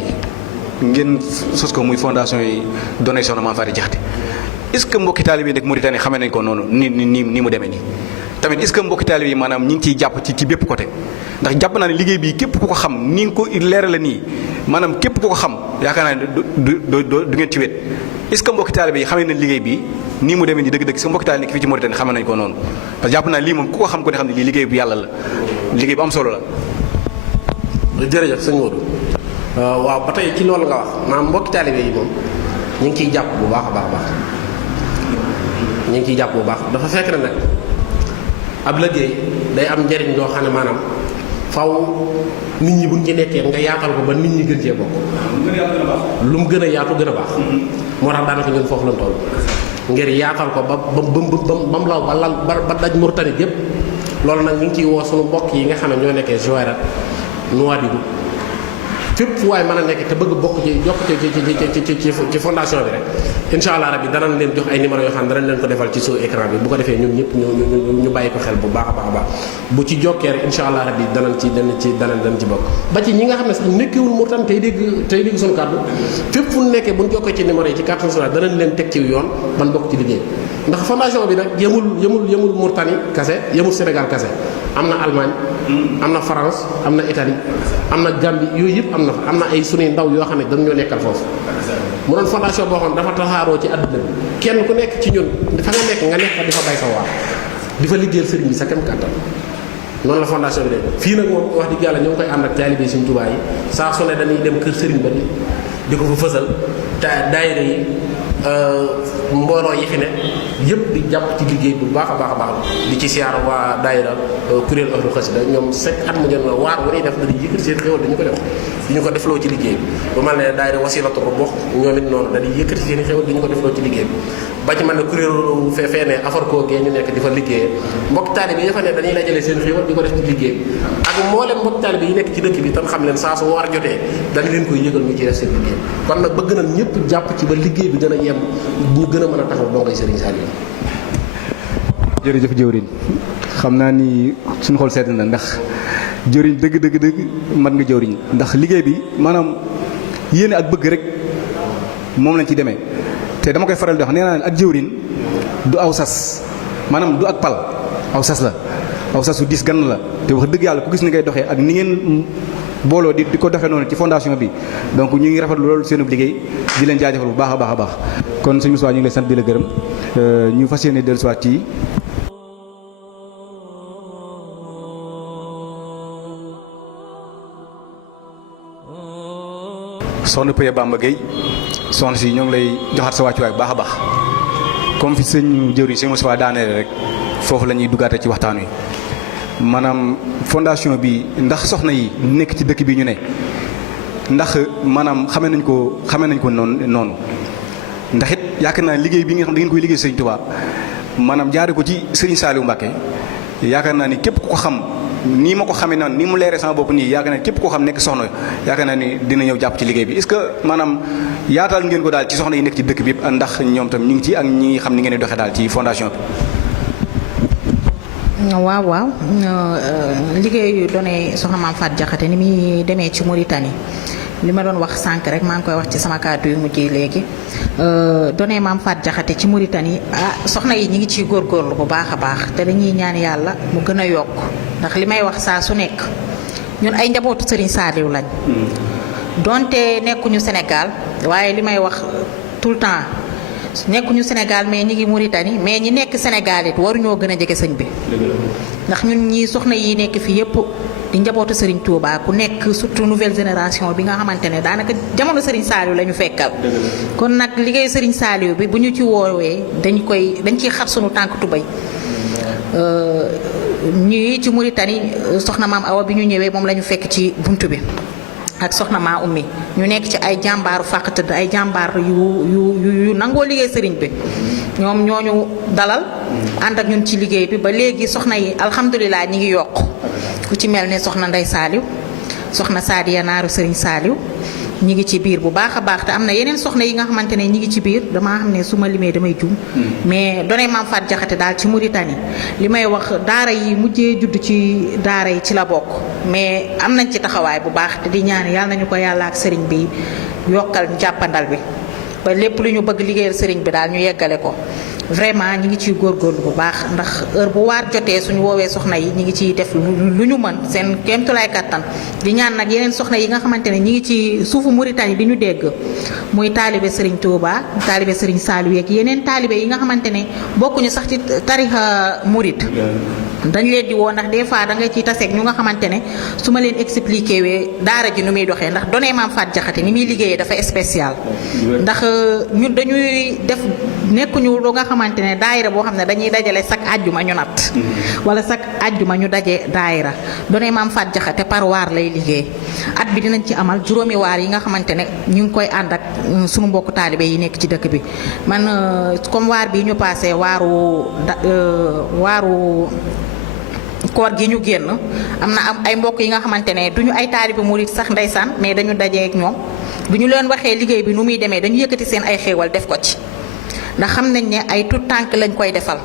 ngeen sos ko muy fondation yi donné soxna Maam Faty Diakhaté est-ce que mbokki taalibe yi nekk Mauritanie xamee nañ ko noonu ni mu demee nii tamit est-ce que mbokki taalibe yi maanaam ñi ngi ciy jàpp ci bépp côté ndax jàpp naa ne liggéey bi képp ku ko xam ni nga ko leerale nii maanaam képp ku ko xam yaakaar naa ne du ngeen ci wét est-ce que mbokki taalibe yi xamee nañ liggéey bi nii mu demee nii dëgg-dëgg sa mbokki taalibe nekk fii ci Mauritanie xamee nañ ko noonu parce que jàpp naa lii moom ku ko xam ko ne xam ne lii liggéey bu yàlla la liggéey bu am solo la. jërëjëf sëñ Modou waaw ba tey ci loolu nga wax maanaam mbokki taalibe yi moom ñu ngi ciy jàpp bu baax a baax ñu ngi ciy jàpp bu baax dafa fekk na nag ab liggéey day am njariñ loo xam ne maanaam faw nit ñi buñ ci nekkee nga yaatal ko ba nit ñi gën cee bokk lu mu gën a yaatu gën a baax moo tax daanaka ñun foofu lañ toll ngir yaatal ko ba mu law ba daj Mauritanie yépp loolu nag ñu ngi ciy woo suñu mbokk yi nga xam ne ñoo nekkee Joyrat Nouadhibou fépp fu waay mën a nekk te bëgg bokk ci jokk ci fondation bi rek incha allah rabbi danañ leen jox ay numéro yoo xam ne danañ leen ko defal ci sous écran bi bu ko defee ñun ñëpp ñu bàyyi ko xel bu baax a baax a baax bu ci jokkee rek incha allah rabbi danañ ci bokk ba ci ñi nga xam ne sax nekkiwul Mauritanie tey dégg suñu kàddu fépp fu nekkee bu ñu jokkee ci numéro yi ci carte nationale danañ leen teg ci yoon ban bokk ci liggéey ndax fondation bi nag yemul Mauritanie kase yemul Sénégal kase am na Allemagne am na France am na Italie am na Gambie yooyu yëpp am na ay sunuy ndaw yoo xam ne dañ ñoo nekkal foofu mu doon fondation boo xam ne dafa tasaaroo ci àdduna bi kenn ku nekk ci ñun fa nga nekk fa di fa bay sa waar di fa liggéeyal sëriñ bi sa kem kàttan noonu la fondation bi de fii nag moom wax dëgg yàlla ñu ngi koy ànd ak taalibe Sëriñ Tuubaa yi saa su ne dañuy dem kër sëriñ ba di ko fa fësal te daayira yi mbooloo yi fi ne yëpp di jàpp ci liggéey bu baax a baax di ci siyaar waa daayira kuréel ahlu xasida ñoom chaque at mu jot na waar wu ñuy def dañuy yëkkati seen xéwal dañu ko def di ñu ko defloo ci liggéey bi ba mel ne daayira wasilatu rubuux ñoom it noonu dañuy yëkkati seen xéwal dañu ko defloo ci liggéey bi ba ci mel ne kuréelu fee ne afar koo gee ñu nekk di fa liggéeyee mbokk taalibe yi fa ne dañuy dajale seen xéwal di ko def ci liggéey bi ak mboolem mbokk taalibe yi nekk ci dëkk bi tam xam leen saa su war jotee dañ leen koy yëgal ñu ci def seen liggéey kon nag bëgg nañ ñëpp jàpp ci ba liggéey bi gën a yem ñu gën a mën a taxaw doo ngay Serigne Saliou. jërëjëf jëwriñ xam naa ni suñu xol sedd na ndax jëwriñ dëgg mat nga jëwriñ ndax liggéey bi maanaam yéene ak bëgg rek moom lañ ci demee te dama koy faral di wax nee naa ak jëwriñ du aw sas maanaam du ak pal aw sas la aw sas su diis gan la te wax dëgg yàlla ku gis ni ngay doxee ak ni ngeen booloo di ko doxee noonu ci fondation bi donc ñu ngi rafetlu loolu seenub liggéey di leen jaajëfal bu baax a baax kon sëñ Moussa ñu ngi lay sant di la gërëm ñu fas yéene dellusiwaat ci soxna Pëye Bamba Gueye soxna si ñoo ngi lay joxaat sa wàccuwaay bu baax a baax comme fi sëñ jëwriñ sëñ Moussa daaneele rek foofu la ñuy duggaate ci waxtaan wi maanaam fondation bi ndax soxna yi nekk ci dëkk bi ñu ne ndax maanaam xamee nañ ko noonu ndax it yaakaar naa liggéey bi nga xam da ngeen koy liggéey Sëriñ Tuubaa maanaam jaare ko ci Sëriñ Saliou Mbacké yaakaar naa ni képp ku ko xam nii ma ko xamee noonu nii mu leeree sama bopp nii yaakaar naa képp koo xam nekk soxna yaakaar naa ni dina ñëw jàpp ci liggéey bi est-ce que maanaam yaatal ngeen ko daal ci soxna yi nekk ci dëkk bi yëpp ndax ñoom tam ñu ngi ci ak ñi xam ni ngeen di doxee daal ci fondation bi. waaw liggéeyu donné soxna Maam Faty Diakhaté ni muy demee ci Mauritanie li ma doon wax sànq rek maa ngi koy wax ci sama kàddu yu mujj léegi donné Maam Faty Diakhaté ci Mauritanie soxna yi ñi ngi ciy góorgóorlu bu baax a baax te dañuy ñaan yàlla mu gën a yokk ndax li may wax saa su nekk ñun ay njabootu Serigne Saliou lañ donte nekkuñu Sénégal waaye li may wax tout le temps nekkuñu Sénégal mais ñi ngi Mauritanie mais ñi nekk Sénégal it waruñoo gën a jege sëñ bi ndax ñun ñii soxna yi nekk fii yëpp di njabootu Serigne Touba ku nekk surtout nouvelle génération bi nga xamante ne daanaka jamono Serigne Saliou la ñu fekkal kon nag liggéey Serigne Saliou bi bu ñu ci woowee dañ ciy xar sunu tànk tubay ñii ci Mauritanie soxna maam Awa bi ñu ñëwee moom la ñu fekk ci buntu bi ak soxna maa ummi ñu nekk ci ay jàmbaaru fàq tëdd ay jàmbaar yu nangoo liggéey sëriñ bi ñoom ñooñu dalal ànd ak ñun ci liggéey bi ba léegi soxna yi alhamdulilah ñi ngi yokk ku ci mel ne soxna Ndey Saaliw soxna Saadiya naaru sëriñ Saaliw ñi ngi ci biir bu baax a baax te am na yeneen soxna yi nga xamante ne ñi ngi ci biir damaa xam ne su ma limee damay jum mais donay maam Faat Jaxate daal ci Mauritanie li may wax daara yi mujjee judd ci daara yi ci la bokk mais am nañ ci taxawaay bu baax te di ñaan yàlla nañu ko yàlla ak sëriñ bi yokkal jàppandal bi ba lépp lu ñu bëgg liggéeyal sëriñ bi daal ñu yeggale ko vraiment ñi ngi ciy góorgóorlu bu baax ndax heure bu waar jotee suñu woowee soxna yi ñi ngi ciy def lu ñu mën seen kéemtulaay kattan di ñaan nag yeneen soxna yi nga xamante ne ñi ngi ci suufu Mauritanie di ñu dégg muy taalibe Serigne Touba taalibe Serigne Saliou yeeg yeneen taalibe yi nga xamante ne bokkuñu sax ci tarixa murit dañ leen di woo ndax des fois da ngay ciy taseeg ñu nga xamante ne su ma leen expliqué wee daara ji nu muy doxee ndax donee maam Faat Jaxate ni muy liggéeyee dafa spécial ndax ñun dañuy def nekkuñu lu nga xamante ne daayira boo xam ne dañuy dajale chaque àjjuma ñu natt wala chaque àjjuma ñu daje daayira donee maam Faat Jaxate par waar lay liggéey at bi dinañ ci amal juróomi waar yi nga xamante ne ñu ngi koy ànd ak sunu mbokku taalibe yi nekk ci dëkk bi man comme waar bi ñu passé waaru koor gi ñu génn am ay mbokk yi nga xamante ne duñu ay taalibe murit sax ndeysaan mais dañu dajee ak ñoom bu ñu leen waxee liggéey bi nu muy demee dañu yëkkati seen ay xéewal def ko ci ndax xam nañ ne ay tout tànk lañ koy defal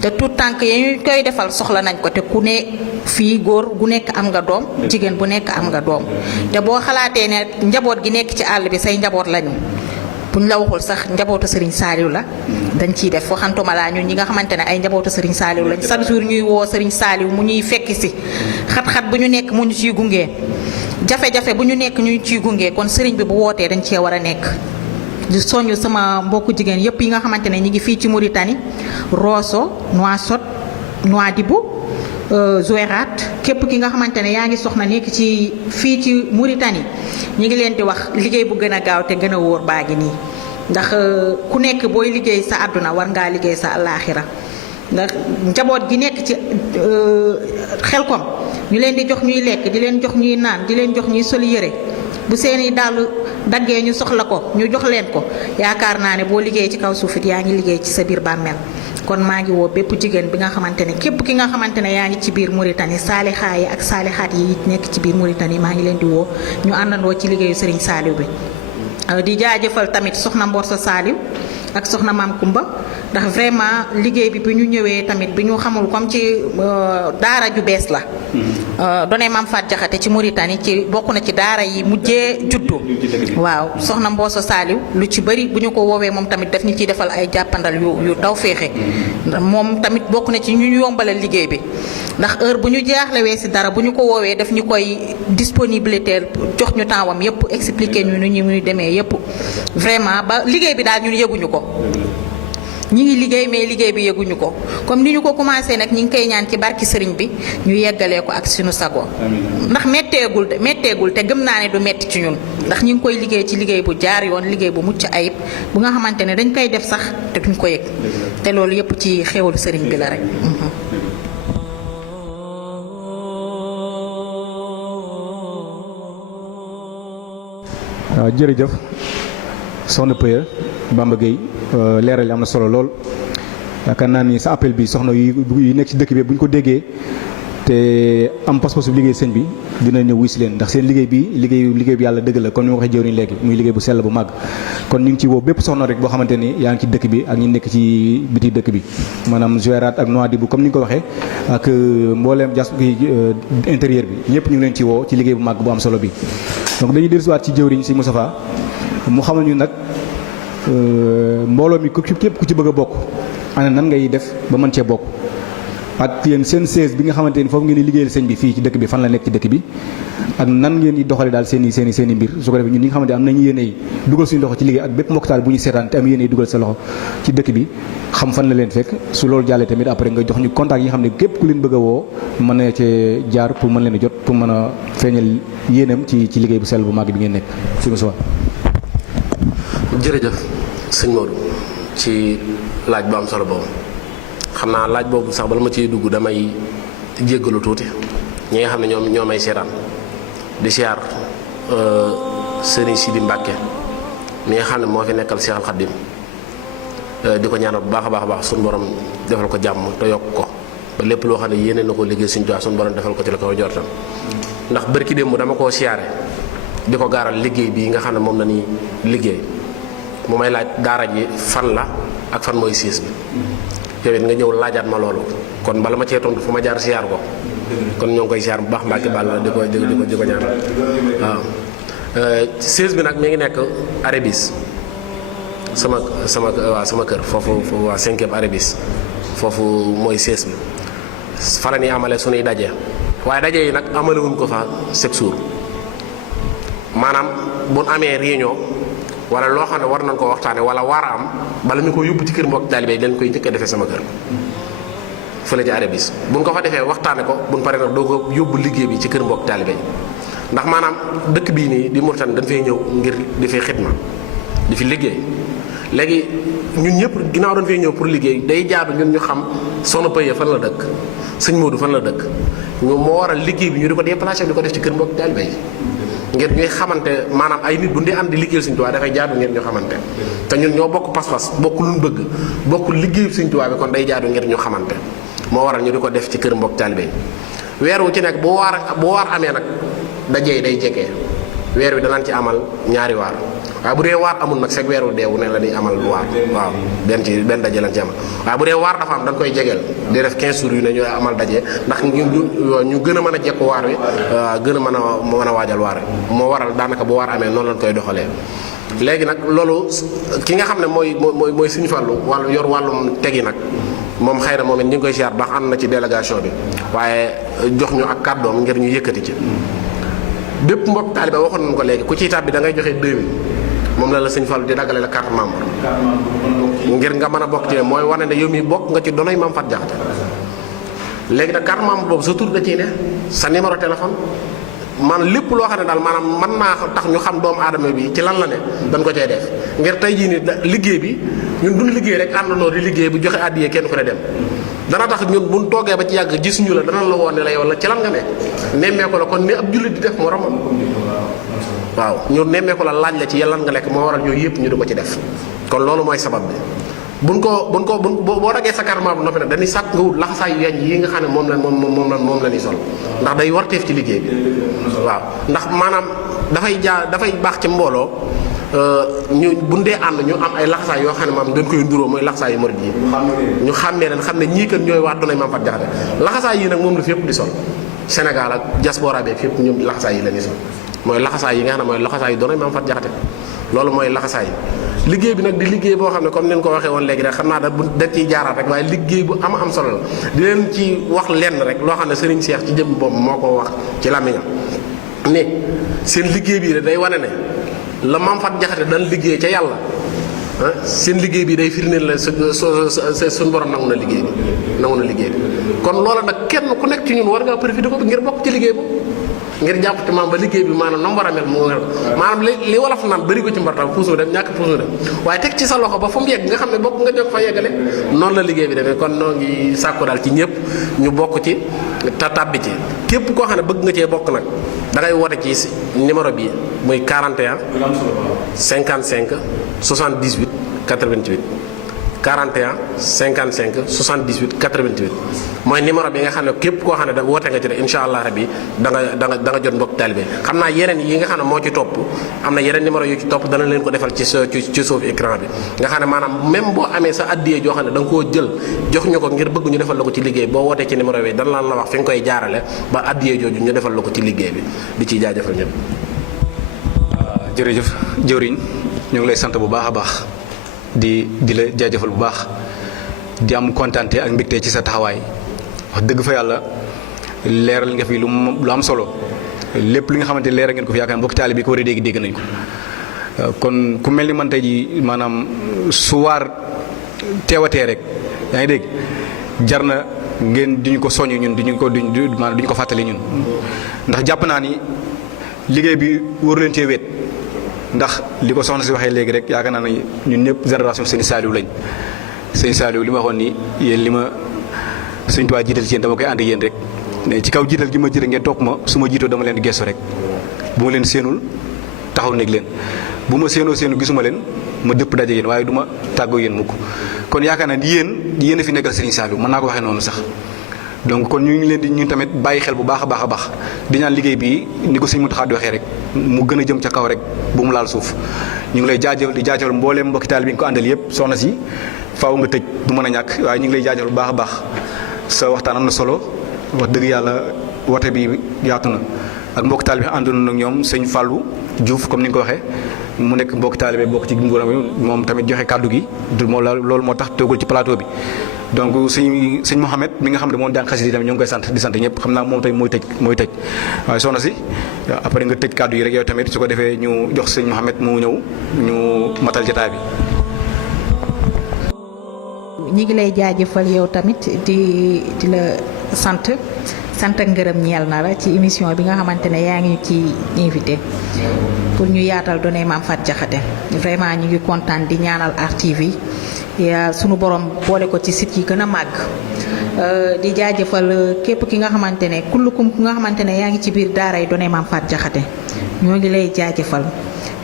te tout tànk yi ñu koy defal soxla nañ ko te ku ne fii góor gu nekk am nga doom jigéen bu nekk am nga doom te boo xalaatee ne njaboot gi nekk ci àll bi say njaboot lañu buñ la waxul sax njabootu Serigne Saliou la dañ ciy def waxantuma laa ñun ñi nga xamante ne ay njabootu Serigne Saliou lañ chaque jour ñuy woo Serigne Saliou mu ñuy fekk si xat-xat bu ñu nekk mu ñu ciy gunge jafe-jafe bu ñu nekk ñu ciy gunge kon Serigne bi bu wootee dañ cee war a nekk. di soñu sama mbokku jigéen yépp yi nga xamante ne ñi ngi fii ci Mauritanie Rosso Nouakchott Nouadhibou Zouérate képp ki nga xamante ne yaa ngi soxna nekk ci fii ci Mauritanie ñi ngi leen di wax liggéey bu gën a gaaw te gën a wóor baa ngi nii ndax ku nekk booy liggéey sa àdduna war ngaa liggéey sa alaaxira ndax njaboot gi nekk ci Xelkom ñu leen di jox ñuy lekk di leen jox ñuy naan di leen jox ñuy sol yére bu seeni dàll daggee ñu soxla ko ñu jox leen ko yaakaar naa ne boo liggéey ci kaw suuf it yaa ngi liggéey ci sa biir bàmmeel kon maa ngi woo bépp jigéen bi nga xamante ne képp ki nga xamante ne yaa ngi ci biir Mauritanie saalixaa yi ak saalixaat yi nekk ci biir Mauritanie maa ngi leen di woo ñu àndandoo ci liggéeyu Serigne Saliou bi di jaajëfal tamit soxna Mborso Saliou ak soxna Maam Kumba ndax vraiment liggéey bi ñu ñëwee tamit bi ñu xamul comme ci daara ju bees la donee maam Faat Jaxate ci Mauritanie ci bokk na ci daara yi mujjee juddu waaw soxna Mborso Saliou lu ci bëri bu ñu ko woowee moom tamit daf ñu ciy defal ay jàppandal yu taw féexe moom tamit bokk na ci ñu yombalal liggéey bi ndax heure bu ñu jaaxlewee si dara bu ñu ko woowee daf ñu koy disponibilité jox ñu temps wam yépp expliquer ñu nu ñu muy demee yépp vraiment ba liggéey bi daal ñun yëguñu ko ñi ngi liggéey mais liggéey bi yëguñu ko comme ni ñu ko commencé nag ñi ngi koy ñaan ci barki sëriñ bi ñu yeggalee ko ak suñu sago ndax metteegul te gëm naa ne du metti ci ñun ndax ñi ngi koy liggéey ci liggéey bu jaar yoon liggéey bu mucc ayib bu nga xamante ne dañ koy def sax te duñ ko yëg te loolu yépp ci xéwalu sëriñ bi la rek waaw jërëjëf soxna Pëya Bamba Gueye leeral yi am na solo lool yaakaar naa ni sa appel bi soxna yi nekk ci dëkk bi bu ñu ko déggee te am pas-pasu liggéey sëñ bi dina ñëw wuy si leen ndax seen liggéey bi liggéey bi yàlla dëgg la kon ni ma ko waxee jëwriñ léegi muy liggéey bu sell bu màgg kon ñu ngi ci woo bépp soxna rek boo xamante ni yaa ngi ci dëkk bi ak ñi nekk ci biti dëkk bi maanaam Zouérate ak Nouadhibou comme ni nga ko waxee ak mbooleem jas intérieur bi ñëpp ñu ngi leen ci woo ci liggéey bu màgg bu am solo bi donc dañuy dellusiwaat ci jëwriñ si Moustapha mu xamal ñu nag mbooloo mi képp ku ci bëgg a bokk ana nan ngay def ba mën cee bokk ak yéen seen siège bi nga xamante ni foofu ngeen di liggéeyal sëñ bi fii ci dëkk bi fan la nekk ci dëkk bi ak nan ngeen di doxale daal seen i mbir su ko defee ñun ñi nga xamante am nañu yéeney dugal suñu loxo ci liggéey ak bépp mbokk taal bu ñu seetaan te am yéeney dugal sa loxo ci dëkk bi xam fan la leen fekk su loolu jàllee tamit après nga jox ñu contact yi nga xam ne képp ku leen bëgg a woo mën na cee jaar pour mën leen a jot pour mën a feeñal yéenam ci liggéey bu sell bu màgg bi ngeen nekk si Moussa. jërëjëf sëñ Modou ci laaj bu am solo boobu xam naa laaj boobu sax bala ma ciy dugg damay jéggalu tuuti ñi nga xam ne ñoo may seetaan di siyaar Serigne Sidi Mbacke mi nga xam ne moo fi nekkal Cheikh Al Khadim di ko ñaanal bu baax a baax suñu borom defal ko jàmm te yokk ko ba lépp loo xam ne yéene na ko liggéey suñu jox suñu borom defal ko ci la ko jortam ndax bërki démb dama koo siyaare di ko gaaral liggéey bii nga xam ne moom la ñuy liggéey mu may laaj daara ji fan la ak fan mooy siis bi yow it nga ñëw laajaat ma loolu kon bala ma cee tontu fu ma jaar siyaar ko kon ñoo ngi koy siyaar bu baax Mbacke Balla di ko ñaanal waaw siis bi nag mi ngi nekk Arébis sama kër foofu waa 5e Arébis foofu mooy siis bi fa la ñuy amale suñuy daje waaye daje yi nag amalewuñ ko fa chaque jour maanaam bu ñu amee réunion wala loo xam ne war nañ ko waxtaane wala war a am bala ñu ko yóbbu ci kër mbokk taalibe yi leen koy njëkk a defee sama kër fële ci Arébis buñ ko fa defee waxtaane ko buñ paree nag doo ko yóbbu liggéey bi ci kër mbokk taalibe yi ndax maanaam dëkk bii nii di Mauritanie dañ fay ñëw ngir di fi xidma di fi liggéey léegi ñun ñëpp ginnaaw dañ fay ñëw pour liggéey day jaadu ñun ñu xam Soxna Paye fan la dëkk sëñ Modou fan la dëkk ñu moo waral liggéey bi ñu di ko déplacé di ko def ci kër mbokk taalibe yi ngir ñuy xamante maanaam ay nit bu ndee ànd di liggéeyal Sëñ Tuubaa dafay jaadu ngir ñu xamante te ñun ñoo bokk pas-pas bokk lu ñu bëgg bokk liggéeyu Sëñ Tuubaa bi kon day jaadu ngir ñu xamante moo waral ñu di ko def ci kër mbokk taalibe yi weer wu ci nekk bu waar amee nag dajee day jege weer wi danañ ci amal ñaari waar waaye bu dee waar amul nag chaque weer wu deewu ne la ñuy amal waar waaw benn daje lañ ci amal waaye bu dee waar dafa am dañ koy jegeel di def 15 jours yu ne ñu amal daje ndax ñu gën a mën a jekku waar wi gën a mën a waajal waar wi moo waral daanaka bu waar amee noonu lañ koy doxalee léegi nag loolu ki nga xam ne mooy Sëñ Fallu wàllu yor wàllum tegi nag moom xëy na moom it ñu ngi koy siyaar baax ànd na ci délégation bi waaye jox ñu ak kàddoom ngir ñu yëkkati ci bépp mbokk taalibe waxoon nañu ko léegi ku ciy tàbbi da ngay joxe 2000 moom la Sëñ Fallu di daggale la carte membre ngir nga mën a bokk ci mooy wane ne yow mi bokk nga ci donoy Maam Faty Diakhaté léegi nag carte membre boobu sa tur da ciy ne sa numéro téléphone man lépp loo xam ne daal maanaam mën naa tax ñu xam doomu aadama bi ci lan la ne dañ ko cay def ngir tey jii nii liggéey bi ñun duñ liggéey rek àndandoo di liggéey bu joxe àddiyee kenn ku ne dem dana tax ñun buñ toogee ba ci yàgg gis ñu la dana la woon ne la yow la ci lan nga ne nemmee ko la kon ni ab jullit di def moromam waaw ñu nemmee ko la laaj la ci lan nga nekk moo waral yooyu yëpp ñu di ko ci def kon loolu mooy sabab bi boo daggee sa karma bu noppi nag dañuy sàkk nga wut laxasaay yu yañ yi nga xam ne moom la ñuy sol ndax day warteef ci liggéey bi waaw ndax maanaam dafay baax ci mbooloo ñu bu dee ànd ñu am ay laxasaay yoo xam ne maam dañ koy nduróo mooy laxasaay yu murid yi ñu xàmmee leen xam ne ñii kat ñooy waa doonay Maam Faty Diakhaté laxasaay yi nag moom la fépp di sol Sénégal ak diaspora bi fépp ñoom laxasaay yi la ñuy sol mooy laxasaay yi nga xam ne mooy laxasaay yu doonay Maam Faty Diakhaté loolu mooy laxasaay yi liggéey bi nag di liggéey boo xam ne comme ni ko waxee woon léegi rek xam naa da ciy jaaraat rek waaye liggéey bu am solo la di leen ci wax lenn rek loo xam ne Serigne Cheikh ci jëm boobu moo ko wax ci làmmiñam ne seen liggéey bii day wane ne la Maam Faty Diakhaté daan liggéey ca yàlla seen liggéey bi day firndeel la suñu borom nangu na liggéey bi kon loola nag kenn ku nekk ci ñun war ngaa profité ko ngir bokk ci liggéey boobu ngir jàpp te maam ba liggéey bi maanaam na mu war a mel mu maanaam li wolof naan bëri ko ci mbartaam puusoo dem ñàkk puusoo dem waaye teg ci sa loxo ba fu mu yegg nga xam ne bokk nga jóg fa yeggale noonu la liggéey bi demee kon noo ngi sàkku daal ci ñëpp ñu bokk ci te tàbbi ci képp koo xam ne bëgg nga cee bokk nag da ngay woote ci numéro bi muy 41 55 78 88 41 55 78 88 mooy numéro bi nga xam ne képp koo xam ne da woote nga ci rek incha allah rabbi da nga jot mbokk taalibe xam naa yeneen yi nga xam ne moo ci topp am na yeneen numéro yu ci topp dana leen ko defal ci suuf écran bi nga xam ne maanaam même boo amee sa addiyee joo xam ne da nga koo jël jox ñu ko ngir bëgg ñu defal la ko ci liggéey boo wootee ci numéro bi dana la wax fi nga koy jaarale ba addiyee jooju ñu defal la ko ci liggéey bi di ciy jaajëfal ñëpp. jërëjëf jëwriñ ñu ngi lay sant bu baax a baax di la jaajëfal bu baax di am kontaante ak mbégte ci sa taxawaay wax dëgg fa yàlla leeral nga fi lu am solo lépp li nga xamante leeral ngeen ko fi yaakaar mbokki taalibe bi ko war a dégg nañ ko kon ku mel ni man tey ji maanaam su waar teewatee rek yaa ngi dégg jar na ngeen duñu ko soññ ñun duñu ko fàttali ñun ndax jàpp naa ni liggéey bi waru leen cee wéet ndax li ko soxna si waxee léegi rek yaakaar naa ne ñun ñëpp génération Sëñ Saliou lañ Sëñ Saliou li ma waxoon ni yéen li ma Sëñ Tuubaa jiital ci yéen dama koy ànd yéen rek mais ci kaw jiital gi ma jiital ngeen topp ma su ma jiitoo dama leen di gestu rek bu ma leen séenul taxaw nekk leen bu ma séenoo gisuma leen ma dëpp daje yéen waaye du ma tàggoo yéen mukk kon yaakaar naa ni yéen a fi nekkal Sëriñ Saliou mën naa ko waxee noonu sax donc kon ñu ngi leen di ñun tamit bàyyi xel bu baax a baax di ñaan liggéey bi ni ko Sëriñ Mountakha di waxee rek mu gën a jëm ca kaw rek bu mu laal suuf ñu ngi lay jaajëfal di jaajëfal mbooleem mbokki taal bi nga ko àndal yëpp soxna si faaw nga tëj du mën a ñàkk waaye ñu ngi lay jaajëfal bu baax a baax sa waxtaan am na solo wax dëgg yàlla woote bi yaatu na ak mbokki taal bi àndoon ak ñoom sëñ Fallou Diouf comme ni nga ko waxee mu nekk mbokki taalibe bokk ci nguuram moom tamit joxe kàddu gi loolu moo tax toogul ci plateau bi donc sëñ Mouhamed mi nga xam ne moom daan xasida yi tamit ñoo ngi koy sant di sant ñëpp xam naa moom tamit mooy tëj waaye soxna si après nga tëj kàddu yi rek yow tamit su ko defee ñu jox sëñ Mouhamed mu ñëw ñu matal jotaay bi. ñi ngi lay jaajëfal yow tamit di la sant ak ngërëm ñeel na la ci émission bi nga xamante ne yaa ngi ci invité pour ñu yaatal données Mame Faty Diakhaté vraiment ñu ngi kontaan di ñaanal RTV ya sunu borom boole ko ci site yi gën a màgg di jaajëfal képp ki nga xamante ne kullukum ki nga xamante ne yaa ngi ci biir daaray données Mame Faty Diakhaté ñoo ngi lay jaajëfal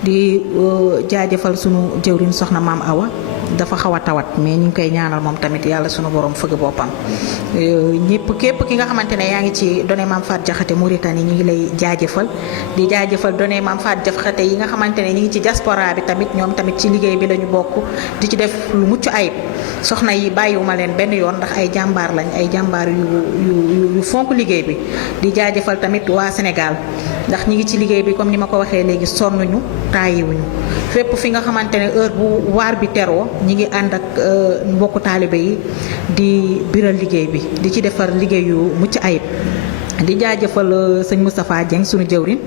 di jaajëfal sunu jëwriñ soxna Maam Awa dafa xaw a tawat mais ñu ngi koy ñaanal moom tamit yàlla sunu borom fëgg boppam ñëpp képp ki nga xamante ne yaa ngi ci données Mame Faty Diakhaté Mauritanie ñu ngi lay jaajëfal di jaajëfal données Mame Faty Diakhaté yi nga xamante ne ñu ngi ci diaspora bi tamit ñoom tamit ci liggéey bi lañu bokk di ci def lu mucc ayib soxna yi bàyyiwuma leen benn yoon ndax ay jàmbaar lañ ay jàmbaar yu fonk liggéey bi di jaajëfal tamit waa Sénégal ndax ñi ngi ci liggéey bi comme ni ma ko waxee léegi sonnuñu taayiwuñu fépp fi nga xamante ne heure bu waar bi teroo ñi ngi ànd ak mbokku taalibe yi di biral liggéey bi di ci defar liggéey yu mucc ayib di jaajëfal sëñ Moustapha Dieng sunu jëwrin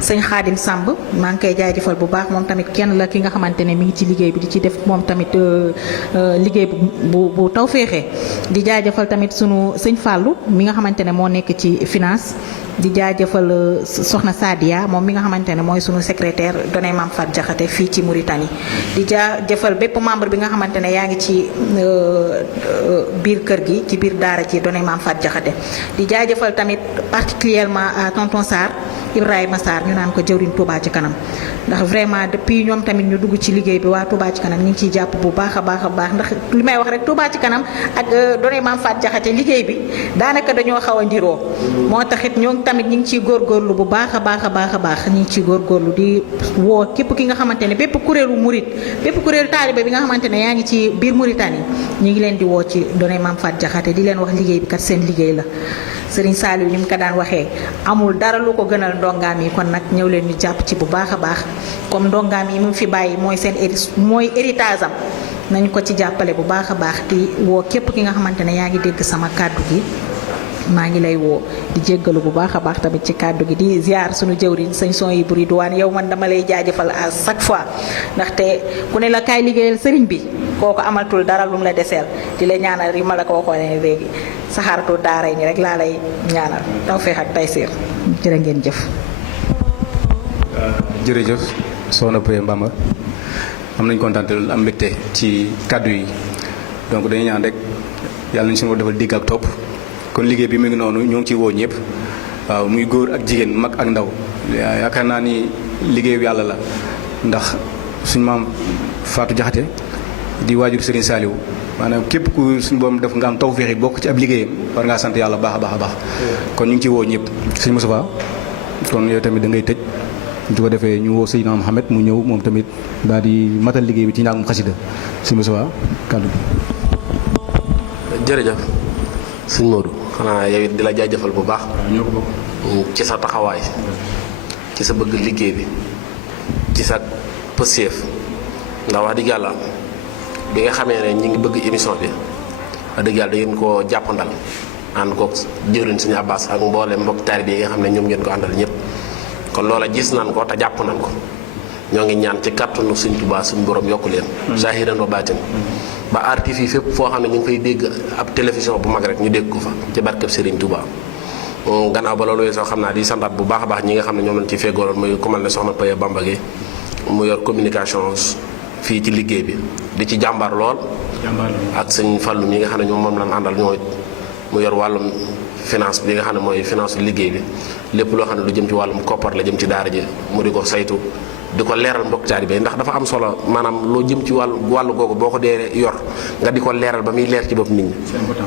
sëñ Khadim Samb maa ngi koy jaajëfal bu baax moom tamit kenn la ki nga xamante ne mi ngi ci liggéey bi di ci def moom tamit liggéey bu taw féexee di jaajëfal tamit sunu sëñ Fallou mi nga xamante ne moo nekk ci finance di jaajëfal soxna Sadia moom mi nga xamante ne mooy sunu secrétaire données Mame Faty Diakhaté fii ci Mauritanie di jaajëfal bépp membre bi nga xamante ne yaa ngi ci biir kër gi ci biir daara ci données Mame Faty Diakhaté di jaajëfal tamit particulièrement à tonton Sarr Ibrahima Sarr ñu naan ko jëwriñ Touba ci kanam ndax vraiment depuis ñoom tamit ñu dugg ci liggéey bi waa Touba ci kanam ñu ngi ciy jàpp bu baax a baax ndax li may wax rek Touba ci kanam ak données Mame Faty Diakhaté liggéey bi daanaka dañoo xaw a ndiroo moo taxit ñoo tamit ñu ngi ciy góorgóorlu bu baax a baax ñu ngi ciy góorgóorlu di woo képp ki nga xamante ne bépp kuréelu murit bépp kuréelu taalibe bi nga xamante ne yaa ngi ci biir Mauritanie ñu ngi leen di woo ci données Mame Faty Diakhaté di leen wax liggéey bi kat seen liggéey la Serigne Saliou ni mu ko daan waxee amul dara lu ko gënal ndongaam yi kon nag ñëw leen ñu jàpp ci bu baax a baax comme ndongaam yi mu fi bàyyi mooy héritage am nañu ko ci jàppale bu baax a baax di woo képp ki nga xamante ne yaa ngi dégg sama kàddu gi maa ngi lay woo di jéggalu bu baax a baax tamit ci kàddu gi di ziar sunu jëwriñ sëñ son yi buri duwaan yow man dama lay jaajëfal à chaque fois ndaxte ku ne la kaay liggéeyal sëriñ bi kooku amatul dara lu mu la deseel di la ñaanal ri ma la ko waxoon ne léegi saxaaratu daara ñi rek laa lay ñaanal tawfeex ak taysiir jërë ngeen jëf. jërëjëf soxna Poye Mbamba am nañu kontaan loolu am mbégte ci kàddu yi donc dañuy ñaan rek yàlla nañu suñu defal digg ak topp kon liggéey bi mu ngi noonu ñoo ngi ciy woo ñëpp waaw muy góor ak jigéen mag ak ndaw yaakaar naa ni liggéeyu yàlla la ndax suñu maam Fatou Diakhaté di waajur Serigne Saliou maanaam képp ku suñu boom def nga am tawfeex yi bokk ci ab liggéeyam war ngaa sant yàlla baax a baax kon ñu ngi ciy woo ñëpp sëñ Moustapha kon yow tamit da ngay tëj su ko defee ñu woo Seydina Mohamed mu ñëw moom tamit daal di matal liggéey bi ci njàngum xasida sëñ Moustapha kàddu bi. jërëjëf sëñ Modou xanaa yow it di la jaajëfal bu baax. ñoo ko bokk. ci sa taxawaay ci sa bëgg liggéey bi ci sa pëseef ndax wax dëgg yàlla bi nga xamee ne ñi ngi bëgg émission bi wax dëgg yàlla da ngeen koo jàppandal ànd koog jëriñ suñu Abbas ak mboolem mbokk taalibe yi nga xam ne ñoom ngeen ko àndal ñëpp kon loola gis nañ ko te jàpp nañ ko ñoo ngi ñaan ci kàttanu Sëñ Tuubaa suñu borom yokku leen zahiran wa baatin ba RTV fépp foo xam ne ñu ngi fay dégg ab télévision bu mag rek ñu dégg ko fa ci barkeb Serigne Touba gannaaw ba loolu weesoo xam naa di santaat bu baax a baax ñi nga xam ne ñoom lañ ci feggooloon muy ku mel ne soxna Paye Bamba Gueye mu yor communication fii ci liggéey bi di ci jàmbaar lool ak sëñ Fallu mi nga xam ne ñoom moom lañ àndal ñoo mu yor wàllum finance bi nga xam ne mooy finance liggéey bi lépp loo xam ne lu jëm ci wàllum koppar la jëm ci daara ji mu di ko saytu di ko leeral mbokk taalibe ndax dafa am solo maanaam loo jëm ci wàllu googu boo ko dee yor nga di ko leeral ba muy leer ci bopp nit ñi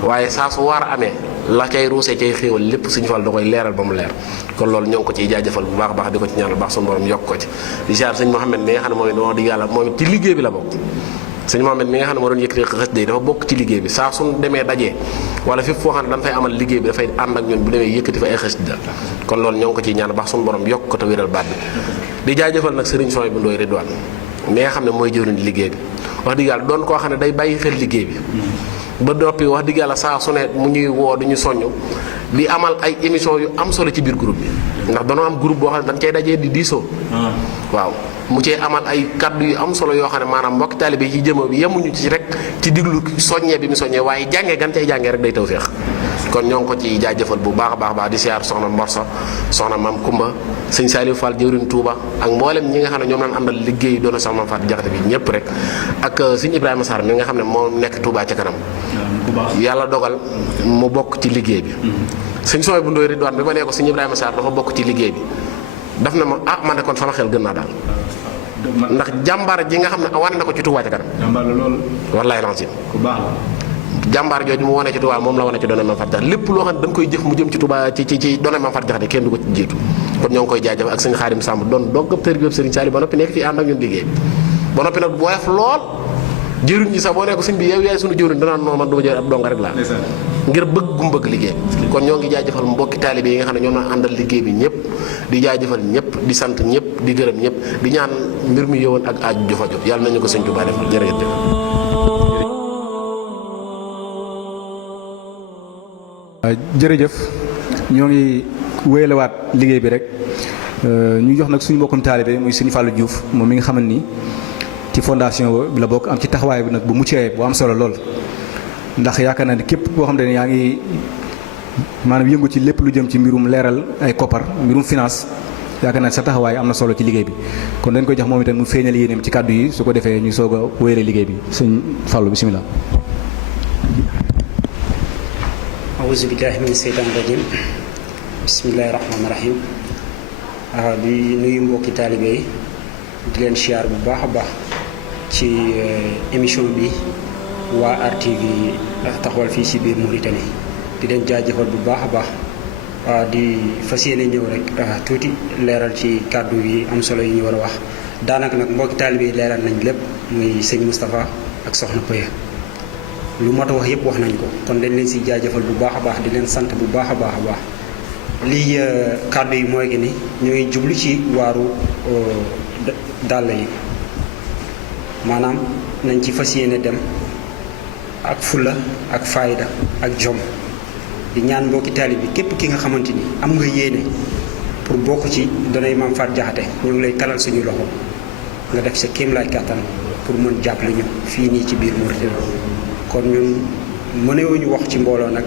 waaye saa su waar a amee la cay ruusee cay xéewal lépp suñu fal da koy leeral ba mu leer kon loolu ñoo ngi ko ciy jaajëfal bu baax a baax di ko ci ñaanal baax suñu borom yokk ko ci di ziar sëñ Mohamed mi nga xam ne moom it wax dëgg yàlla moom it ci liggéey bi la bokk sëñ Mohamed mi nga xam ne moo doon yëkkati xës day dafa bokk ci liggéey bi saa suñ demee dajee wala fépp foo xam ne dañ fay amal liggéey bi dafay ànd ak ñun bu demee yëkkati fa ay xës da kon loolu ñoo ngi ko ciy ñaanal baax suñu borom yokk ko te wéral baat bi di jaajëfal nag sëriñ Soy bu Ndoy Ridwaan mi nga xam ne mooy jëriñ liggéey bi wax dëgg yàlla doon koo xam ne day bàyyi xel liggéey bi ba noppi wax dëgg yàlla saa su ne mu ñuy woo di ñu soññ di amal ay émission yu am solo ci biir groupe bi ndax danoo am groupe boo xam ne dañ cay dajee di diisoo waaw mu cee amal ay kaddu yu am solo yoo xam ne maanaam mbokki taalibe yi ci jëmoo bi yemuñu ci rek ci diglu soññee bi mu soññee waaye jàngee gan cay jàngee rek day taw féex kon ñoo ngi ko ci jaajëfal bu baax a baax di siyaar soxna Mborsa soxna Maam Kumba sëñ Saliou Fall jëwriñ Touba ak mboolem ñi nga xam ne ñoom lañ àndal liggéey doona soxna Maam Faat Jaxate bi ñëpp rek ak sëñ Ibrahima Sarr mi nga xam ne moo nekk Touba ca kanam yàlla dogal mu bokk ci liggéey bi sëñ Soy bu Ndoy Ridwaan bi ma nee ko sëñ Ibrahima Sarr dafa bokk ci liggéey bi daf na ma man de kon sama xel gën naa daal ndax jàmbaar ji nga xam ne wane na ko ci Touba ca kanam jàmbaar la lool wallaay lancé ku baax la jàmbaar jooju mu wane ci Touba moom la wane ci doone Maam Faat Jaxate lépp loo xam ne dañ koy jëf mu jëm ci Touba ci doone Maam Faat Jaxate kenn du ko ci jiitu kon ñoo ngi koy jaajëf ak sëñ Xaadim Samb doon doggab tër bi sëriñ Saliou ba noppi nekk fii ànd ak ñun liggéey ba noppi nag woyof lool jëriñ ñi sax boo nekk sëñ bi yow yaay suñu jëriñ danaan noonu man du ma jël ab donga rek laa ngir bëgg gum bëgg liggéey kon ñoo ngi jaajëfal mbokki taalibe yi nga xam ne ñoom la àndal liggéey bi ñëpp di jaajëfal ñëpp di sant ñëpp di gërëm ñëpp di ñaan mbir mi yowoon ak aaju ju faju yàlla nañu ko sëñ Tuubaa defal jërëjëf jërëjëf ñoo ngi wéyalewaat liggéey bi rek ñu jox nag suñu mbokkum taalibe muy suñu Fallou Diouf moom mi nga xamante ni ci fondation bi la bokk am ci taxawaay bi nag bu mucc ayib bu am solo lool ndax yaakaar naa ne képp koo xam ne yaa ngi maanaam yëngu ci lépp lu jëm ci mbirum leeral ay koppar mbirum finance yaakaar naa ne sa taxawaay am na solo ci liggéey bi kon dañ koy jox moom itam mu feeñal yéeneem ci kàddu yi su ko defee ñu soog a wéyale liggéey bi sëñ Fallou bisimilah. awuzu billahi min seytaan rajim bismillahi rahmaani rahim di nuyu mbokki taalibe yi di leen siyaar bu baax a baax ci émission bi waa RTV taxawal fii si biir Mauritanie di leen jaajëfal bu baax a baax di fas yéene ñëw rek tuuti leeral ci kàddu yi am solo yi ñu war a wax daanaka nag mbokki taalibe yi leeral nañ lépp muy sëñ Moustapha ak soxna Paye lu mot a wax yëpp wax nañ ko kon dañ leen si jaajëfal bu baax a baax di leen sant bu baax a baax a baax lii kàddu yi mooy que ni ñooy jublu ci waaru dàll yi maanaam nañ ci fas yéene dem ak fulla ak fayda ak jom di ñaan mbokki taali bi képp ki nga xamante ni am nga yéene pour bokk ci donay Maam Faat Jaxate ñu ngi lay talal suñu loxo nga def sa kéem laay kàttan pour mën jàppale ñu fii nii ci biir Mauritanie kon ñun mënewuñu wax ci mbooloo nag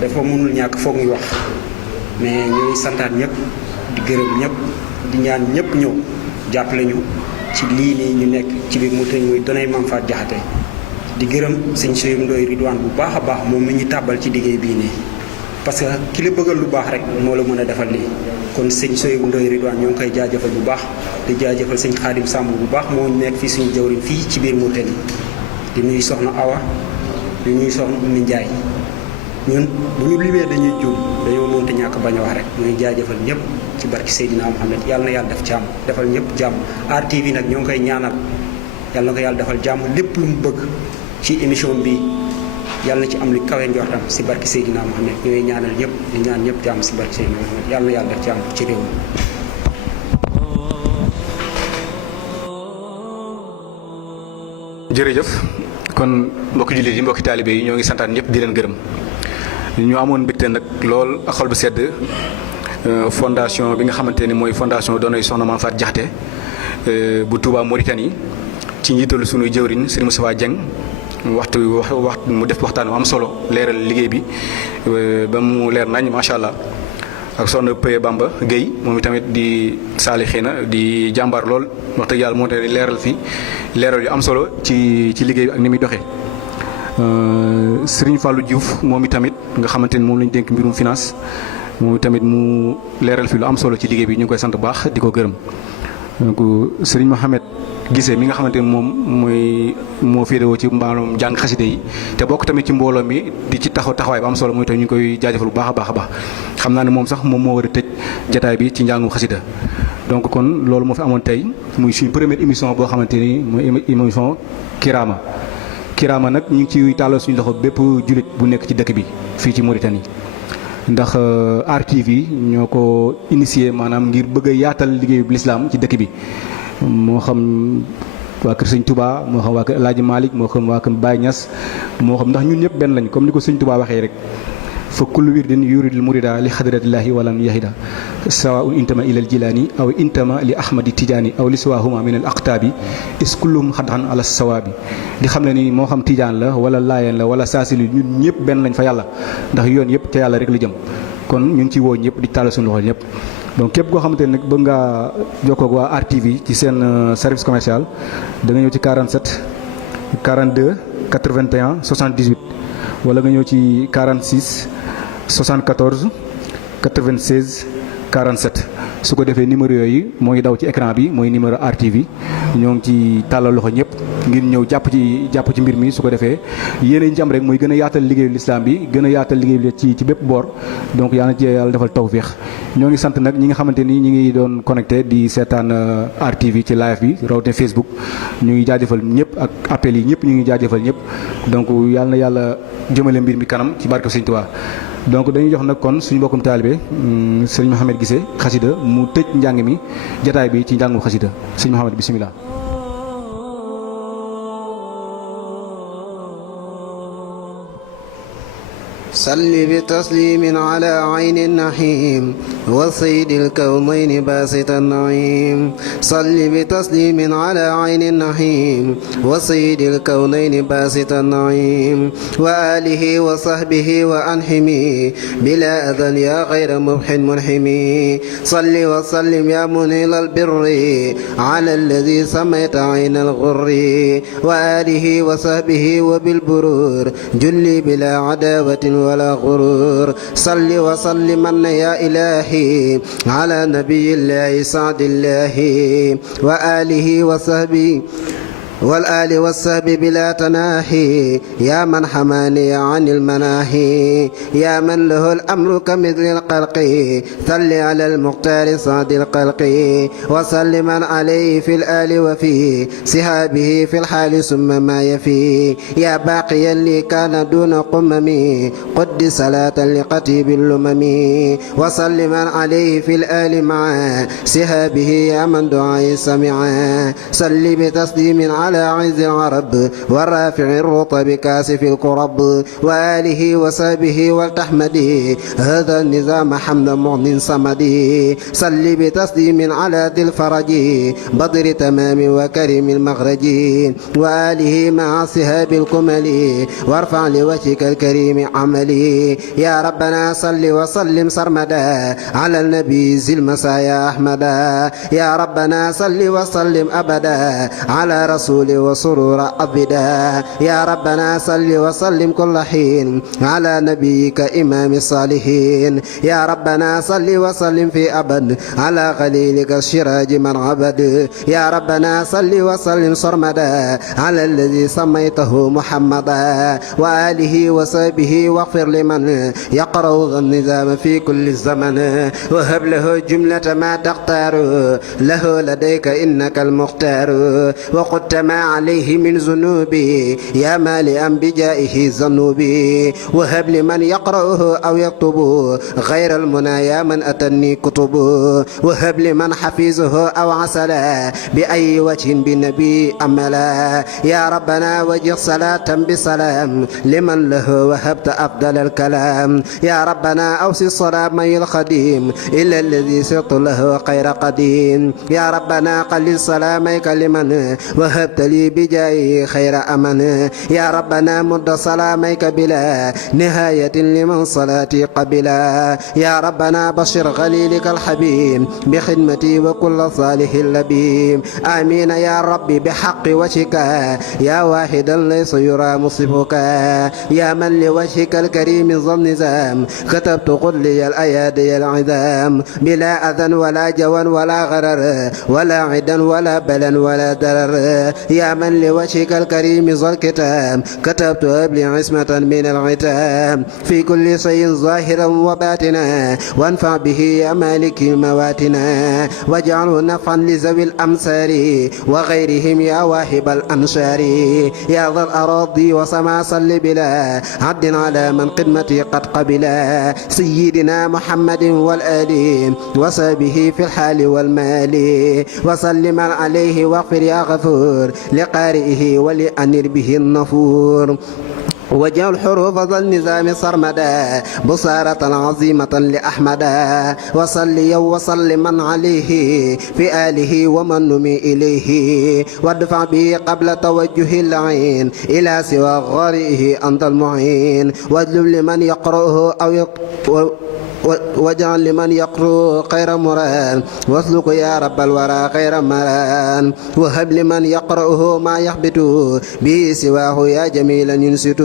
dafa mënul ñàkk foog ñu wax mais ñuy santaat ñëpp di gërëm ñëpp di ñaan ñëpp ñëw jàppale ñu ci lii nii ñu nekk ci biir Mauritanie muy donay Maam Faat Jaxate di gërëm sëñ Soy bu Ndoy Ridwaan bu baax a baax moom mi ñu tàbbal ci liggéey bii nii parce que ki la bëggal lu baax rek moo la mën a defal lii kon sëñ Soy bu Ndoy Ridwaan ñoo ngi koy jaajëfal bu baax di jaajëfal sëñ Xaadim Samb bu baax moo nekk fii suñu jawriñ fii ci biir Mauritanie di nuyu soxna Awa di nuyu soxna Oumy Ndiaye ñun bu ñu limee dañuy juum dañoo mënta ñàkk bañ a wax rek ñuy jaajëfal ñëpp ci barki Seydina Mohamed yàlla na yàlla def jàmm defal ñëpp jàmm RTV nag ñoo ngi koy ñaanal yàlla na ko yàlla defal jàmm lépp lu mu bëgg ci émission bi yàlla na ci am li kawe njortam si barki Seydina Mohamed ñooy ñaanal ñëpp di ñaan ñëpp jàmm si barki Seydina Mohamed yàlla na yàlla def jàmm ci réew mi. jërëjëf kon mbokki jullit yi mbokki taalibe yi ñoo ngi santaan ñëpp di leen gërëm ñu amoon mbégte nag lool ak xol bu sedd fondation bi nga xamante ni mooy fondation Doonay Soxna Maam Faty Diakhaté bu Touba Mauritanie ci njiitalu sunu jëwriñ Serigne Moustapha Dieng waxtu mu def waxtaan bu am solo leeral liggéey bi ba mu leer nañ macha allah ak soxna Paye Bamba Guèye moom itamit di saalixina di jàmbaar lool wax dëgg yàlla moo tax leeral fi leeral yu am solo ci liggéey bi ak ni muy doxee. Serigne Fallou Diouf moom itamit nga xamante ni moom lañu dénk mbirum finance moom itamit mu leeral fi lu am solo ci liggéey bi ñu ngi koy sant bu baax di ko gërëm donc Serigne Mohamed Gisee mi nga xamante ni moom moo féetewoo ci mbaaloom jàng xaside yi te bokk tamit ci mbooloo mi di ci taxawaay bu am solo mooy tamit ñu ngi koy jaajëfal bu baax a baax a baax xam naa ne moom sax moom moo war a tëj jataay bi ci njàngum xasida donc kon loolu moo fi amoon tey muy suñu première émission boo xamante ni mooy émission Kirama nag ñu ngi ci tàllal suñu loxo bépp jullit bu nekk ci dëkk bi fii ci Mauritanie ndax RTV ñoo ko initié maanaam ngir bëgg a yaatal liggéeyu lislaam ci dëkk bi moo xam waa kër sëñ Touba moo xam waa kër El Hadj Malick moo xam waa kër Baye Niass moo xam ndax ñun ñëpp benn lañ comme ni ko sëñ Touba waxee rek fa kullu wirdin yuridil murida li xadratillahi walam yahida sawaun intama ila al jilani aw intama li ahmadi tijaani aw li siwahuma min al aqtaabi is kulluhum xadxan ala sawaabi di xam ne ni moo xam tijaan la wala laayeen la wala saasili ñun ñëpp benn lañ fa yàlla ndax yoon yëpp ca yàlla rek la jëm kon ñu ngi ci woo ñëpp di tàll suñu loxo ñëpp donc képp koo xamante ne nag bëgg ngaa jokkoo ak waa RTV ci seen service commercial da nga ñëw ci 47 42 81 78 wala nga ñëw ci 46 74 96 47 su ko defee numéro yooyu moo ngi daw ci écran bi mooy numéro RTV ñoo ngi ci tàllal loxo ñëpp ngir ñëw jàpp ci mbir mi su ko defee yéen a ci am rek mooy gën a yaatal liggéeyu lislaam bi gën a yaatal liggéey bi ci bépp boor donc yàlla na ci yàlla defal tawféex ñoo ngi sant nag ñi nga xamante ni ñi ngi doon connecté di seetaan RTV ci live bi rawatina Facebook ñu ngi jaajëfal ñëpp ak appel yi ñëpp ñu ngi jaajëfal ñëpp donc yàlla na yàlla jëmale mbir mi kanam ci barke Sëñ Tuubaa donc dañuy jox nag kon suñu mbokkum taalibe sëñ Mohamed Gisee xasida mu tëj njàng mi jataay bi ci njàngum xasida sëñ Mohamed bisimilah. صل بتسليم على عين النحيم وسيد الكونين باسط النعيم صل بتسليم على عين النحيم وسيد الكونين باسط النعيم وآله وصحبه وأنحمي بلا أذن يا غير مبح منحمي صل وسلم يا منيل البر على الذي سميت عين الغر وآله وصحبه وبالبرور جلي بلا عداوة ولا غرور صل وسلم يا إلهي على نبي الله سعد الله وآله وصحبه والآل والصحب بلا تناهي يا من حماني عن المناهي يا من له الأمر كمثل القلق صل على المختار صاد القلق وسلم عليه في الآل وفي سهابه في الحال ثم ما يفي يا باقيا لي كان دون قممي قد صلاة لقتيب اللمم وسلم عليه في الآل مع سهابه يا من دعائي سمعا صل بتسليم على عز العرب والرافع الرطب كاسف الكرب وآله وصحبه والتحمدي هذا النظام حمد مغن صمدي صل بتسليم على ذي الفرج بدر تمام وكريم المخرج وآله مع صهاب الكمل وارفع لوجهك الكريم عملي يا ربنا صل وسلم سرمدا على النبي ذي المسايا أحمدا يا ربنا صل وسلم أبدا على رسول وسرور أبدا يا ربنا صل وسلم كل حين على نبيك إمام الصالحين يا ربنا صل وسلم في أبد على خليلك الشراج من عبد يا ربنا صل وسلم سرمدا على الذي سميته محمدا وآله وصحبه واغفر لمن يقرأ النظام في كل الزمن وهب له جملة ما تختار له لديك إنك المختار وقد ما عليه من ذنوبي يا مالئا بجائه ذنوبي وهب لمن يقرأه أو يكتبه غير المنى يا من أتني كتبه وهب لمن حفيظه أو عسلا بأي وجه بنبي أملا يا ربنا وجه صلاة بسلام لمن له وهبت أفضل الكلام يا ربنا أوصي السلام الخديم إلا الذي سرت له خير قديم يا ربنا قلل سلامك لمن وهبت لي بجاي خير أمن يا ربنا مد سلامك بلا نهاية لمن صلاتي قبلا يا ربنا بشر غليلك الحبيب بخدمتي وكل صالح اللبيب آمين يا ربي بحق وجهك يا واحدا ليس يرى مصفك يا من لوجهك الكريم ذو النظام كتبت قل لي الأيادي العظام بلا أذى ولا جوى ولا غرر ولا عدا ولا بلا ولا درر يا من لوجهك الكريم ذو الكتاب كتبت أبلي عصمة من العتاب في كل شيء ظاهرا وباطنا وانفع به يا مالك مواتنا واجعله نفعا لذوي الأمصار وغيرهم يا واهب الأنشار يا ذا الأراضي وسما صل بلا عد على من قدمتي قد قبلا سيدنا محمد والآل وصحبه في الحال والمال وسلم عليه واغفر يا غفور لقارئه ولأنر به النفور وجعل حروف ذا النظام صرمدا بصارة عظيمة لأحمدا وصلي وسلم عليه في آله ومن نمي إليه وادفع به قبل توجه العين إلى سوى غارئه أنت المعين واجلب لمن يقرأه واجعل لمن يقرأ خير مران واسلك يا رب الورى خير مران وهب لمن يقرأه ما يحبط به سواه يا جميلا ينسط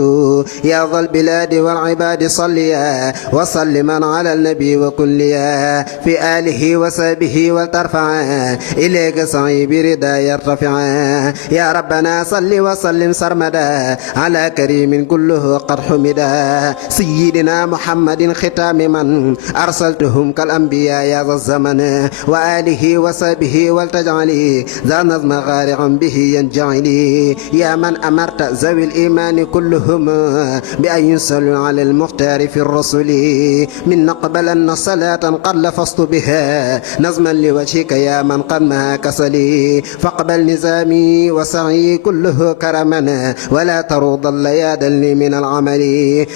يا ذا البلاد والعباد صليا وسلما على النبي وكليا في آله وصحبه وترفع إليك سعي برضا يرتفع يا ربنا صل وسلم سرمدا على كريم كله قد حمدا سيدنا محمد ختام من أرسلتهم كالأنبياء يا ذا الزمن وآله وصحبه والتجعلي ذا نظم غارقا به ينجعلي يا من أمرت ذوي الإيمان كلهم بأن يصلوا على المختار في الرسل من نقبلن صلاة قد لفظت بها نظما لوجهك يا من قد ما كسلي فاقبل نظامي وسعي كله كرما ولا تروض الليادا لي من العمل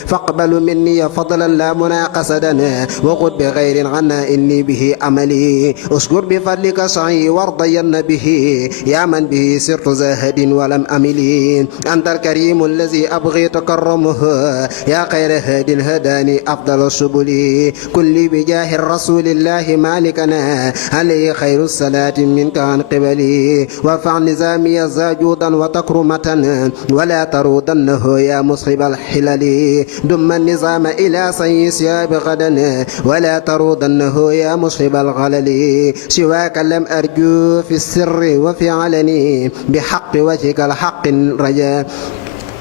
فاقبل مني فضلا لا مناقصدا وقد بغير عنا إني به أملي أشكر بفضلك سعي وارضين به يا من به سرت زاهد ولم أملي أنت الكريم الذي أبغي تكرمه يا خير هاد هداني أفضل السبل كل بجاه الرسول الله مالكنا عليه خير الصلاة منك عن قبلي وارفع نظامي زاجودا وتكرمة ولا ترودنه يا مصحب الحلل دم النظام إلى سيسياب غدا ولا ترودنه يا مصحب الغلل سواك لم أرجو في السر وفي علني بحق وجهك الحق رجاء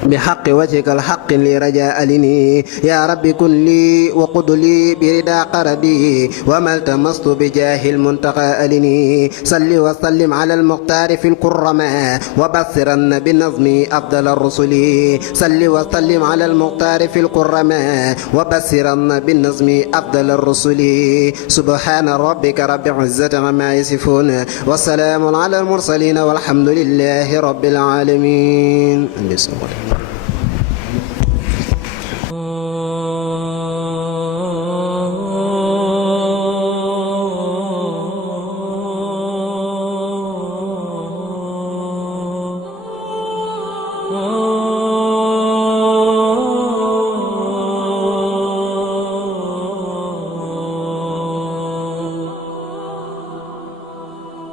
بحق وجهك الحق لرجاء لني يا رب كن لي وقد لي برضا قردي وما التمست بجاه المنتقى ألني صل وسلم على المختار في الكرماء وبصرن بنظم أفضل الرسل صل وسلم على المختار في الكرماء وبصرن بالنظم أفضل الرسل سبحان ربك رب العزة عما يصفون والسلام على المرسلين والحمد لله رب العالمين.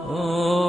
Oh